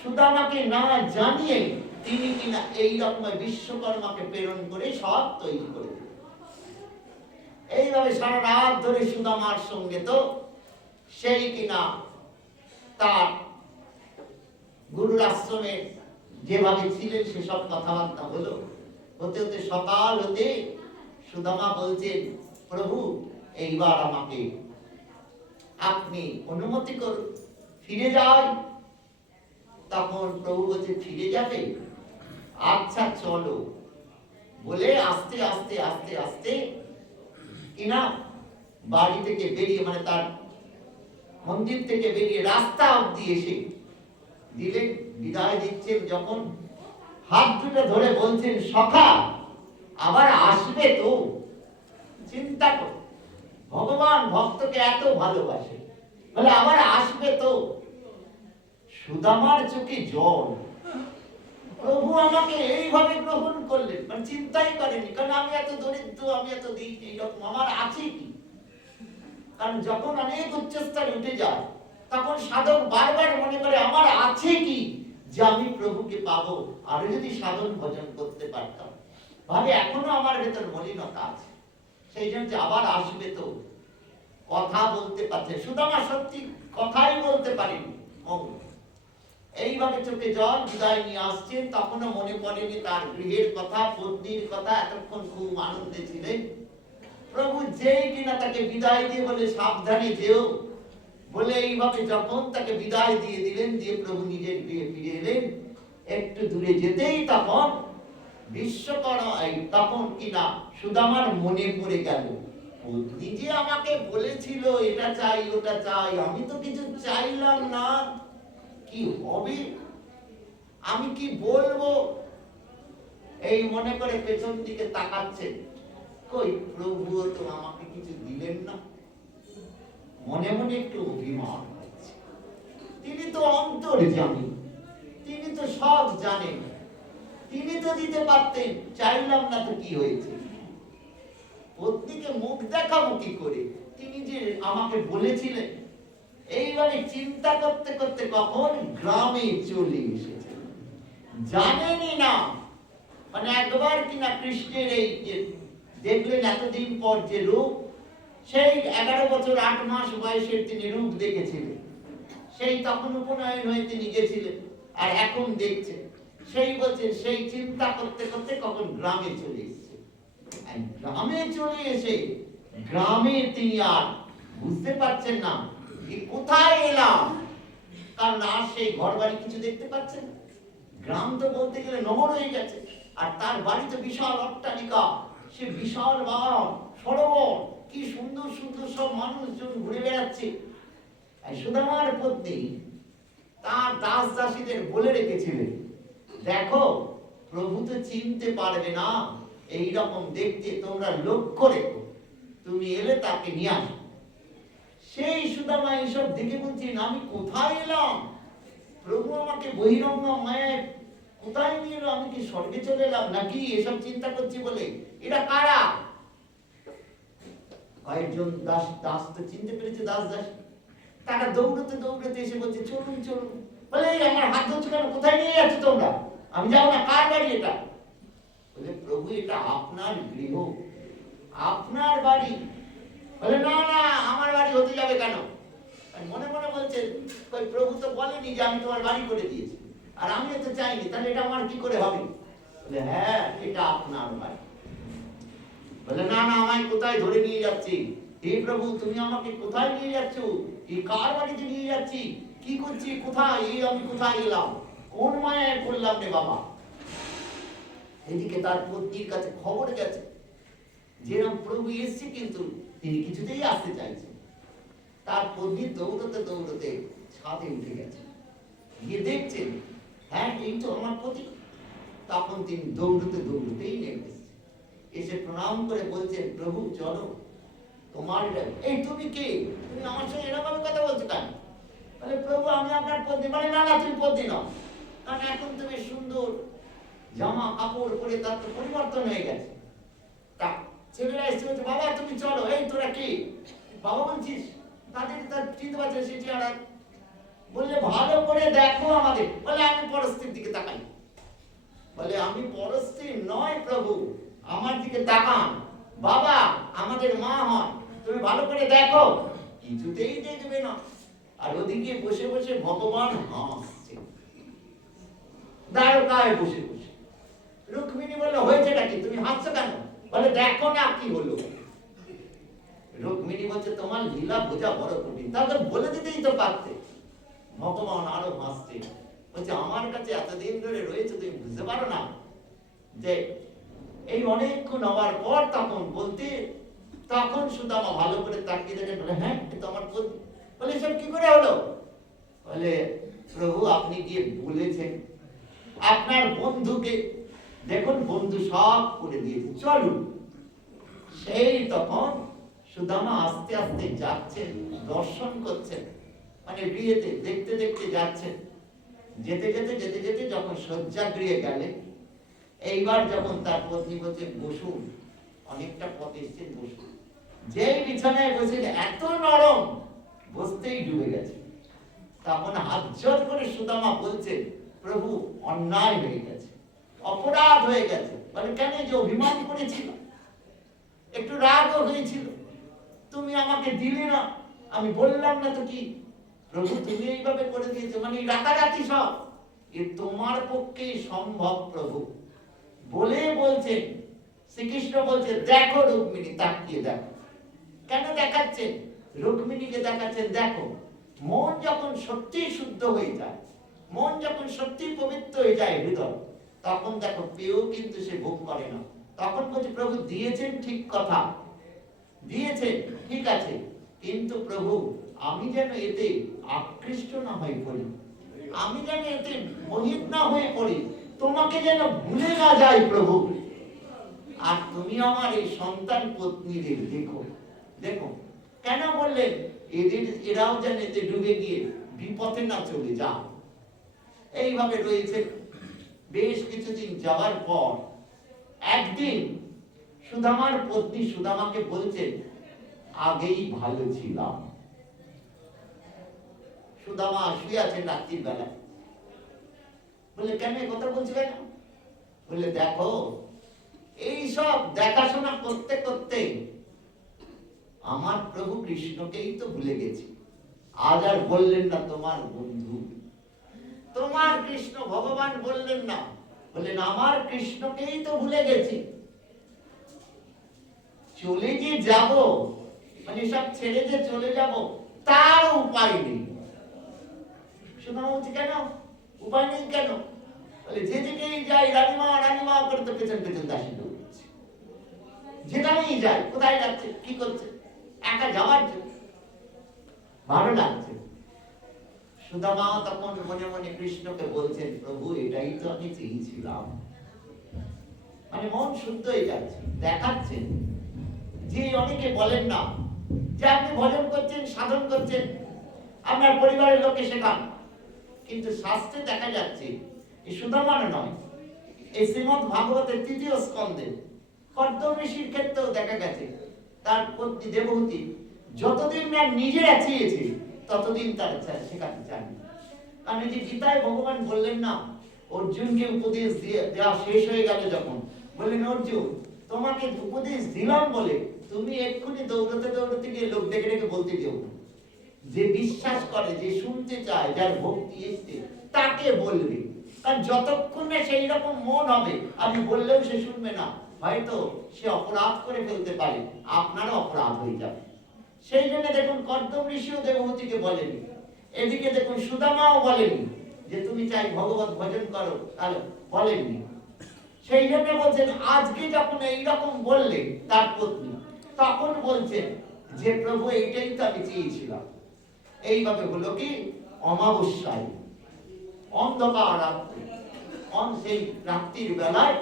সুদামাকে না জানিয়ে তিনি কিনা এইরকম বিশ্বকর্মাকে প্রেরণ করে সব তৈরি করে দিলেন। এইভাবে সারা রাত ধরে সুদামার সঙ্গে তো সেই কিনা তার গুরুর আশ্রমে যেভাবে ছিলেন সেসব কথাবার্তা হলো। হতে হতে সকাল হতে সুদামা বলছেন প্রভু এইবার আমাকে আপনি অনুমতি করুন, ফিরে যাই। তখন প্রভু বলছে ফিরে যাবে, আচ্ছা চলো। বলে আস্তে আস্তে আস্তে আস্তে কিনা বাড়ি থেকে বেরিয়ে মানে তার মন্দির থেকে বেরিয়ে রাস্তা অব্দি এসে দিলেন, বিদায় দিচ্ছেন যখন হাত দুটো ধরে বলছেন সখা আবার আসবে তো। চিন্তা কর, ভগবান ভক্তকে এত ভালোবাসে, বলে আবার আসবে তো। সুদামার চোখে জল, প্রভু আমাকে এইভাবে গ্রহণ করলেন, মানে চিন্তাই করেনি, কারণ আমি এত দরিদ্র, আমি এত দিন এইরকম, আমার আছে কি? কারণ যখন অনেক উচ্চস্তরে উঠে যায় তখন সাধক বারবার মনে করে আমার আছে কি যে আমি প্রভুকে পাবো, আরো যদি সাধন ভজন করতে পারতাম, ভাবে এখনো আমার ভেতর মলিনতা আছে। সেই জন্য আবার আসবে তো, কথা বলতে পারছে সুদামা, সত্যি কথাই বলতে পারেনি। এইভাবে চোখে জল, বিদায় নিয়ে আসছেন, তখনও মনে পড়েনি তার গৃহের কথা, পত্নীর কথা, এতক্ষণ খুব আনন্দে ছিলেন। প্রভু যেই কিনা তাকে বিদায় দিয়ে বলে সাবধানে যেও, বলে এইভাবে যখন তাকে বিদায় দিয়ে দিলেন, দিয়ে প্রভু নিজের গৃহে ফিরে এলেন, একটু দূরে যেতেই তখন বিশ্বকর্মা তখন কিনা সুদামার মনে পড়ে গেল পত্নী যে আমাকে বলেছিল এটা চাই ওটা চাই, আমি তো কিছু চাইলাম না, কি হবে, আমি কি বলবো, এই মনে করে পেছন দিকে তাকাচ্ছে, কই প্রভু তো আমাকে কিছু দিলেন না। মনে মনে একটু অভিমান হচ্ছে, তিনি তো অন্তর্যামী, তিনি তো সব জানেন, তিনি তো দিতে পারতেন, চাইলাম না তো কি হয়েছে? পত্নীকে মুখ দেখাবো কি করে? তিনি যে আমাকে বলেছিলেন। এইভাবে চিন্তা করতে করতে কখন গ্রামে চলে এসেছে, জানেনই না। মানে একবার কিনা কৃষ্ণের এই যে দেখলেন এতদিন পর যে রূপ, সেই 11 বছর 8 মাস বয়সের তিনি রূপ দেখেছিলেন, সেই তখন উপনয়ন হয়ে তিনি গেছিলেন, আর এখন দেখছেন। সেই বলছেন, সেই চিন্তা করতে করতে কখন গ্রামে চলে এসেছে। গ্রামে চলে এসে গ্রামে তিনি আর বুঝতে পারছেন না যে কোথায় এলাম, কারণ আর সেই ঘর বাড়ি কিছু দেখতে পাচ্ছেন না। গ্রাম তো বলতে গেলে নহর হয়ে গেছে, আর তার বাড়ি তো বিশাল অট্টালিকা, সে বিশাল বাগান, সরোবর, কি সুন্দর সুন্দর সব মানুষজন ঘুরে বেড়াচ্ছে। সুদামার পত্নী তার দাস দাসীদের বলে রেখেছিলেন, দেখো প্রভু তো চিনতে পারবে না, এই রকম দেখতে, তোমরা লক্ষ্য রেখো, তুমি এলে তাকে নিয়ে আসো। সেই সুদামা এইসব দেখে বলছেন, আমি কোথায় এলাম? প্রভু আমাকে বহিরঙ্গা মায়ের কোথায় নিয়ে এলো? আমি কি স্বর্গে চলে এলাম নাকি? এসব চিন্তা করছি বলে, এরা কারা? কয়েকজন দাস দাস তো চিনতে পেরেছে, দাস দাস, তারা দৌড়তে দৌড়তে এসে বলছে, চলুন চলুন। বলে, আমার হাত ধরছো কেন? কোথায় নিয়ে যাচ্ছ তোমরা? আমি যাবো না। কার বাড়ি এটা? বলে, প্রভু এটা আপনার গৃহ, আপনার বাড়ি। বলে, না না, আমার বাড়ি হতে যাবে কেন? মনে মনে বলছে, প্রভু তো বলেনি যে আমি তোমার বাড়ি করে দিয়েছি, আর আমি তো চাইনি, তাহলে এটা আমার কি করে হবে? বলে, হ্যাঁ এটা আপনার বাড়ি। বলে, না না, আমায় কোথায় ধরে নিয়ে যাচ্ছি? হে প্রভু, তুমি আমাকে কোথায় নিয়ে যাচ্ছ? এই কার বাড়িতে নিয়ে যাচ্ছি? কি করছি? কোথায়? এই আমি কোথায় এলাম? কোন মায়ায় পড়লাম রে বাবা? এদিকে তার পত্নীর কাছে খবর গেছে, যেরকম প্রভু এসছে, কিন্তু তিনি কিছুতেই আসতে চাইছেন। তার পত্নী দৌড়তে দৌড়তে ছাদে উঠে গেছে, গিয়ে দেখছেন, হ্যাঁ এই তো আমার পতি। তখন তিনি দৌড়তে দৌড়তেই নেমে এসেছে, এসে প্রণাম করে বলছেন, প্রভু চলো, তোমার এই তুমি কে? তুমি আমার সঙ্গে এরকম কথা বলছো কেন? বলে, প্রভু আমি আপনার পত্নী। বলে, না না, তুমি পত্নী নাও, কারণ এখন তুমি সুন্দর জামা কাপড় পরে তার তো পরিবর্তন হয়ে গেছে। তা ছেলেরা এসে বলছে, বাবা তুমি চলো। এই তোরা কি বাবা বলছিস? তাদের তার চিনতে পারছে সে চেহারা। বললে, ভালো করে দেখো আমাদের। বলে, আমি পরস্ত্রীর দিকে তাকাই। বলে, আমি পরস্ত্রী নয় প্রভু, আমার দিকে তাকান। বাবা আমাদের মা হয়, তুমি ভালো করে দেখো। কিছুতেই দেখবে না। আর ওদিকে বসে বসে ভগবান হাসছে, দ্বারকায় বসে বসে। রুক্মিণী বলল, হয়েছেটা কি? তুমি হাসছো কেন? বলে, দেখো না কি হলো। রুক্মিণী বলছে, তোমার লীলা বোঝা বড় কঠিন, তাহলে বলে দিতেই তো পারতে। ভগবান আরো হাসছে, বলছে, আমার কাছে এতদিন ধরে রয়েছে, তুমি বুঝতে পারো না যে এই অনেকক্ষণ হওয়ার পর তখন বলতে, তখন সুদামা ভালো করে তাকিয়ে দেখে, বলে, হ্যাঁ এ তো আমার পত্নী। বলে, সব কি করে হলো? বলে, প্রভু আপনি গিয়ে বলেছেন আপনার বন্ধুকে, দেখুন বন্ধু সব করে দিয়েছে, চলুন। সেই তখন সুদামা আস্তে আস্তে যাচ্ছেন, দর্শন করছেন, মানে গৃহেতে দেখতে দেখতে যাচ্ছেন। যেতে যেতে যেতে যেতে যখন শয্যাগৃহে গেলেন, এইবার যখন তার পত্নী বলছে, বসুন, অনেকটা পথ এসছেন, বসুন। যেই বিছানায় বসে এত নরম, বসতেই ডুবে গেছে। তখন হাত জোর করে সুদামা বলছে, প্রভু অন্যায় হয়ে গেছে, অপরাধ হয়ে গেছে। বলে, কেন? যে অভিমান করেছিল, একটু রাগও হয়েছিল, তুমি আমাকে দিলে না, আমি বললাম না তো কি? প্রভু তুমি এইভাবে করে দিয়েছো, মানে রাতারাতি সব, এ তোমার পক্ষে সম্ভব প্রভু। বলে বলছেন, শ্রীকৃষ্ণ বলছে, দেখো রুক্মিণী, তাকিয়ে দেখো। কেন দেখাচ্ছেন? রুক্মিণীকে দেখাচ্ছেন, দেখো মন যখন সত্যি শুদ্ধ হয়ে যায়, মন যখন সত্যি পবিত্র হয়ে যায় হৃদয়, তখন দেখো পেয়েও কিন্তু সে ভোগ করে না। তখন বলছে, প্রভু দিয়েছেন ঠিক কথা, দিয়েছেন ঠিক আছে, কিন্তু প্রভু আমি যেন এতে আকৃষ্ট না হয়ে পড়ি, আমি যেন এতে মোহিত না হয়ে পড়ি, তোমাকে যেন ভুলে না যাই প্রভু। আর তুমি আমার এই সন্তান পত্নীদের দেখো, দেখো। কেন বললেন? এরাও যেন এতে ডুবে গিয়ে বিপথে না চলে যায়। এইভাবে রয়েছে বেশ কিছু কিছুদিন যাওয়ার পর একদিন সুদামার পত্নী সুদামাকে বলছেন, আগেই ভালো ছিলাম। সুদামা শুয়ে আছেন রাত্রির বেলা, বলে কেন কথা বলছি কেন? বলে দেখো, এইসব দেখাশোনা করতে করতে আমার প্রভু কৃষ্ণকেই তো ভুলে গেছি। আজ আর বললেন না তোমার বন্ধু, তোমার কৃষ্ণ ভগবান বললেন না, বললেন আমার কৃষ্ণকেই তো ভুলে গেছি। চলে যে যাব, মানে সব ছেড়ে যে চলে যাব, তার উপায় নেই। সুদামা বলছে কেন উপায় নেই কেন? বলে যেদিকেই যাই রানীমা রানীমা করে তো পেছন পেছন দাসী দৌড়ছে। যেখানেই যাই, কোথায় যাচ্ছে, কি করছে, একা যাওয়ার জন্য ভালো লাগছে। সুদামা তখন মনে মনে কৃষ্ণকে বলছেন, প্রভু এটাই তো আমি চেয়েছিলাম। মানে মন শুদ্ধ হয়ে যাচ্ছে, দেখাচ্ছেন যে অনেকে বলেন না যে আপনি ভজন করছেন, সাধন করছেন, আপনার পরিবারের লোকে শেখান, কিন্তু শাস্ত্রে দেখা যাচ্ছে এই সুদামার নয়, এই শ্রীমদ ভাগবতের ৩য় স্কন্ধে কর্দম ঋষির ক্ষেত্রেও দেখা গেছে তার পত্নী দেবহূতি যতদিন না নিজেরা চেয়েছে ততদিন তার শেখাতে চাননি। কারণ এই যে গীতায় ভগবান বললেন না, অর্জুনকে উপদেশ দেওয়া শেষ হয়ে গেল যখন, বললেন অর্জুন তোমাকে উপদেশ দিলাম বলে তুমি এক্ষুনি দৌড়তে দৌড়তে গিয়ে লোক ডেকে ডেকে বলতে দিও না। যে বিশ্বাস করে, যে শুনতে চায়, যার ভক্তি এসছে তাকে বলবে। কারণ যতক্ষণ না সেই রকম মন হবে, আমি বললেও সে শুনবে না, হয়তো সে অপরাধ করে ফেলতে পারে, আপনারও অপরাধ হয়ে যাবে। সেই জন্য দেখুন কর্দম ঋষিও দেবহূতিকে বলেনি, এদিকে দেখুন সুদামাও বলেনি যে তুমি চাই ভগবত ভজন করো, তাহলে বলেননি। সেই জন্য বলছেন আজকে যখন এইরকম বললে তার পত্নী, তখন বলছেন যে প্রভু এইটাই তো আমি চেয়েছিলাম। এইভাবে হলো কি, অমাবস্যায় অন্ধকার রাত্রি, সেই রাত্রির বেলায়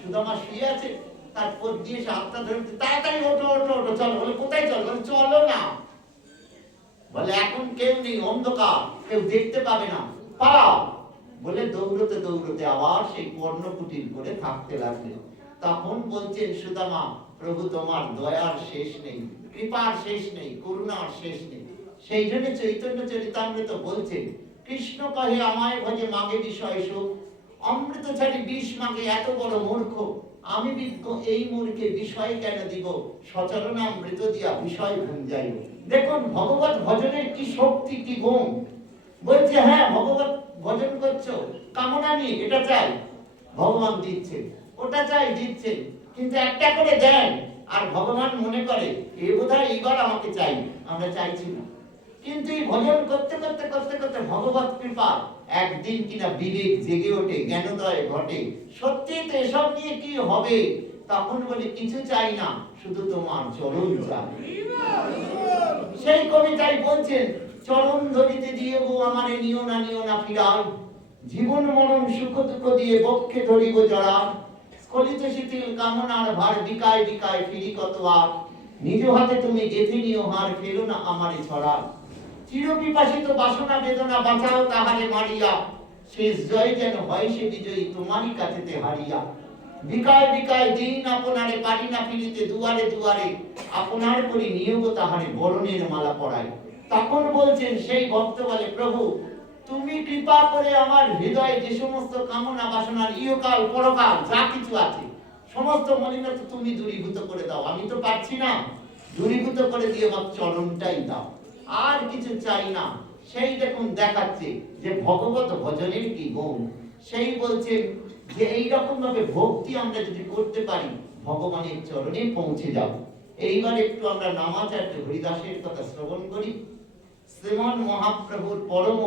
সুদামা শুয়ে আছে, তার পত্নী এসে হাতটা ধরে তাড়াতাড়ি ওঠো ওঠো ওঠো চলো। বলে কোথায় চলো? বলে চলো না। বলে এখন কেউ নেই, অন্ধকার, কেউ দেখতে পাবে না, পালাও। বলে দৌড়তে দৌড়তে আবার সেই পর্ণকুটির করে থাকতে লাগলেন। তখন বলছেন সুদামা, প্রভু তোমার দয়ার শেষ নেই, কৃপার শেষ নেই, করুণার শেষ নেই। সেই জন্য চৈতন্য চরিতামৃত বলছেন, কৃষ্ণ কহে আমায় ভজে মাগে বিষয় সুখ, অমৃত ছাড়ি বিষ মাগে এত বড় মূর্খ, আমি বিজ্ঞ এই মূর্খে বিষয় কেন দিব, সচরণামৃত দিয়া বিষয় ভুঞ্জাইব। দেখুন ভগবত ভজনের কি শক্তি, কি গুণ। বলছে হ্যাঁ ভগবত ভজন করছো কামনা নিয়ে, এটা চাই ভগবান দিচ্ছে, ওটা চাই দিচ্ছে, কিন্তু একটা করে দেন আর ভগবান মনে করে এ বোধহয় এইবার আমাকে চাই, আমরা চাইছি না। কিন্তু এই ভজন করতে করতে করতে করতে ভগবত কৃপা একদিন কিনা বিবেক জেগে ওঠে, জ্ঞানোদয় ঘটে, সত্যি তো এসব নিয়ে কি হবে। তখন বলে কিছু চাই না, শুধু তোমার চরণ চাই। সেই কবিতায় বলছেন, চরণ ধরিতে দিয়ে গো আমারে নিও না ফিরাই, জীবন মরণ সুখ দুঃখ দিয়ে বক্ষে ধরিব জড়া, স্খলিত শিথিল কামনার ভার বিকায় বিকায় ফিরি কতবার, নিজ হাতে তুমি গেঁথে নিও হার, ফেলো না আমারে ছড়া, চির বিপাসিত বাসনা বেদনা বাঁচাও তাহারে মারিয়া, শেষ জয় যেন হয় সে বিজয়ী তোমারই কাছেতে হারিয়া, বিকায় বিকায় দিন আপনারে পারি না ফিরিতে দুয়ারে দুয়ারে, আপনার করি নিয়োগ তাহারে বরণের মালা পরায়। তখন বলছেন সেই ভক্ত বলে, প্রভু তুমি কৃপা করে আমার হৃদয়ে যে সমস্ত কামনা বাসনার ইহকাল পরকাল যা কিছু আছে সমস্ত মলিনতা তুমি দূরীভূত করে দাও। আমি তো পারছি না, দূরীভূত করে দিয়ে আমার চরণটাই দাও, আর কিছু চাই না। সেই দেখুন দেখাচ্ছে যে ভগবত ভজনের কি গুণ। সেই বলছেন যে এইরকম ভাবে ভক্তি আমরা যদি করতে পারি ভগবানের চরণে পৌঁছে যাব। এইবার একটু আমরা নামাচার্য হরিদাসের কথা শ্রবণ করি। শ্রীমন মহাপ্রভুর পরম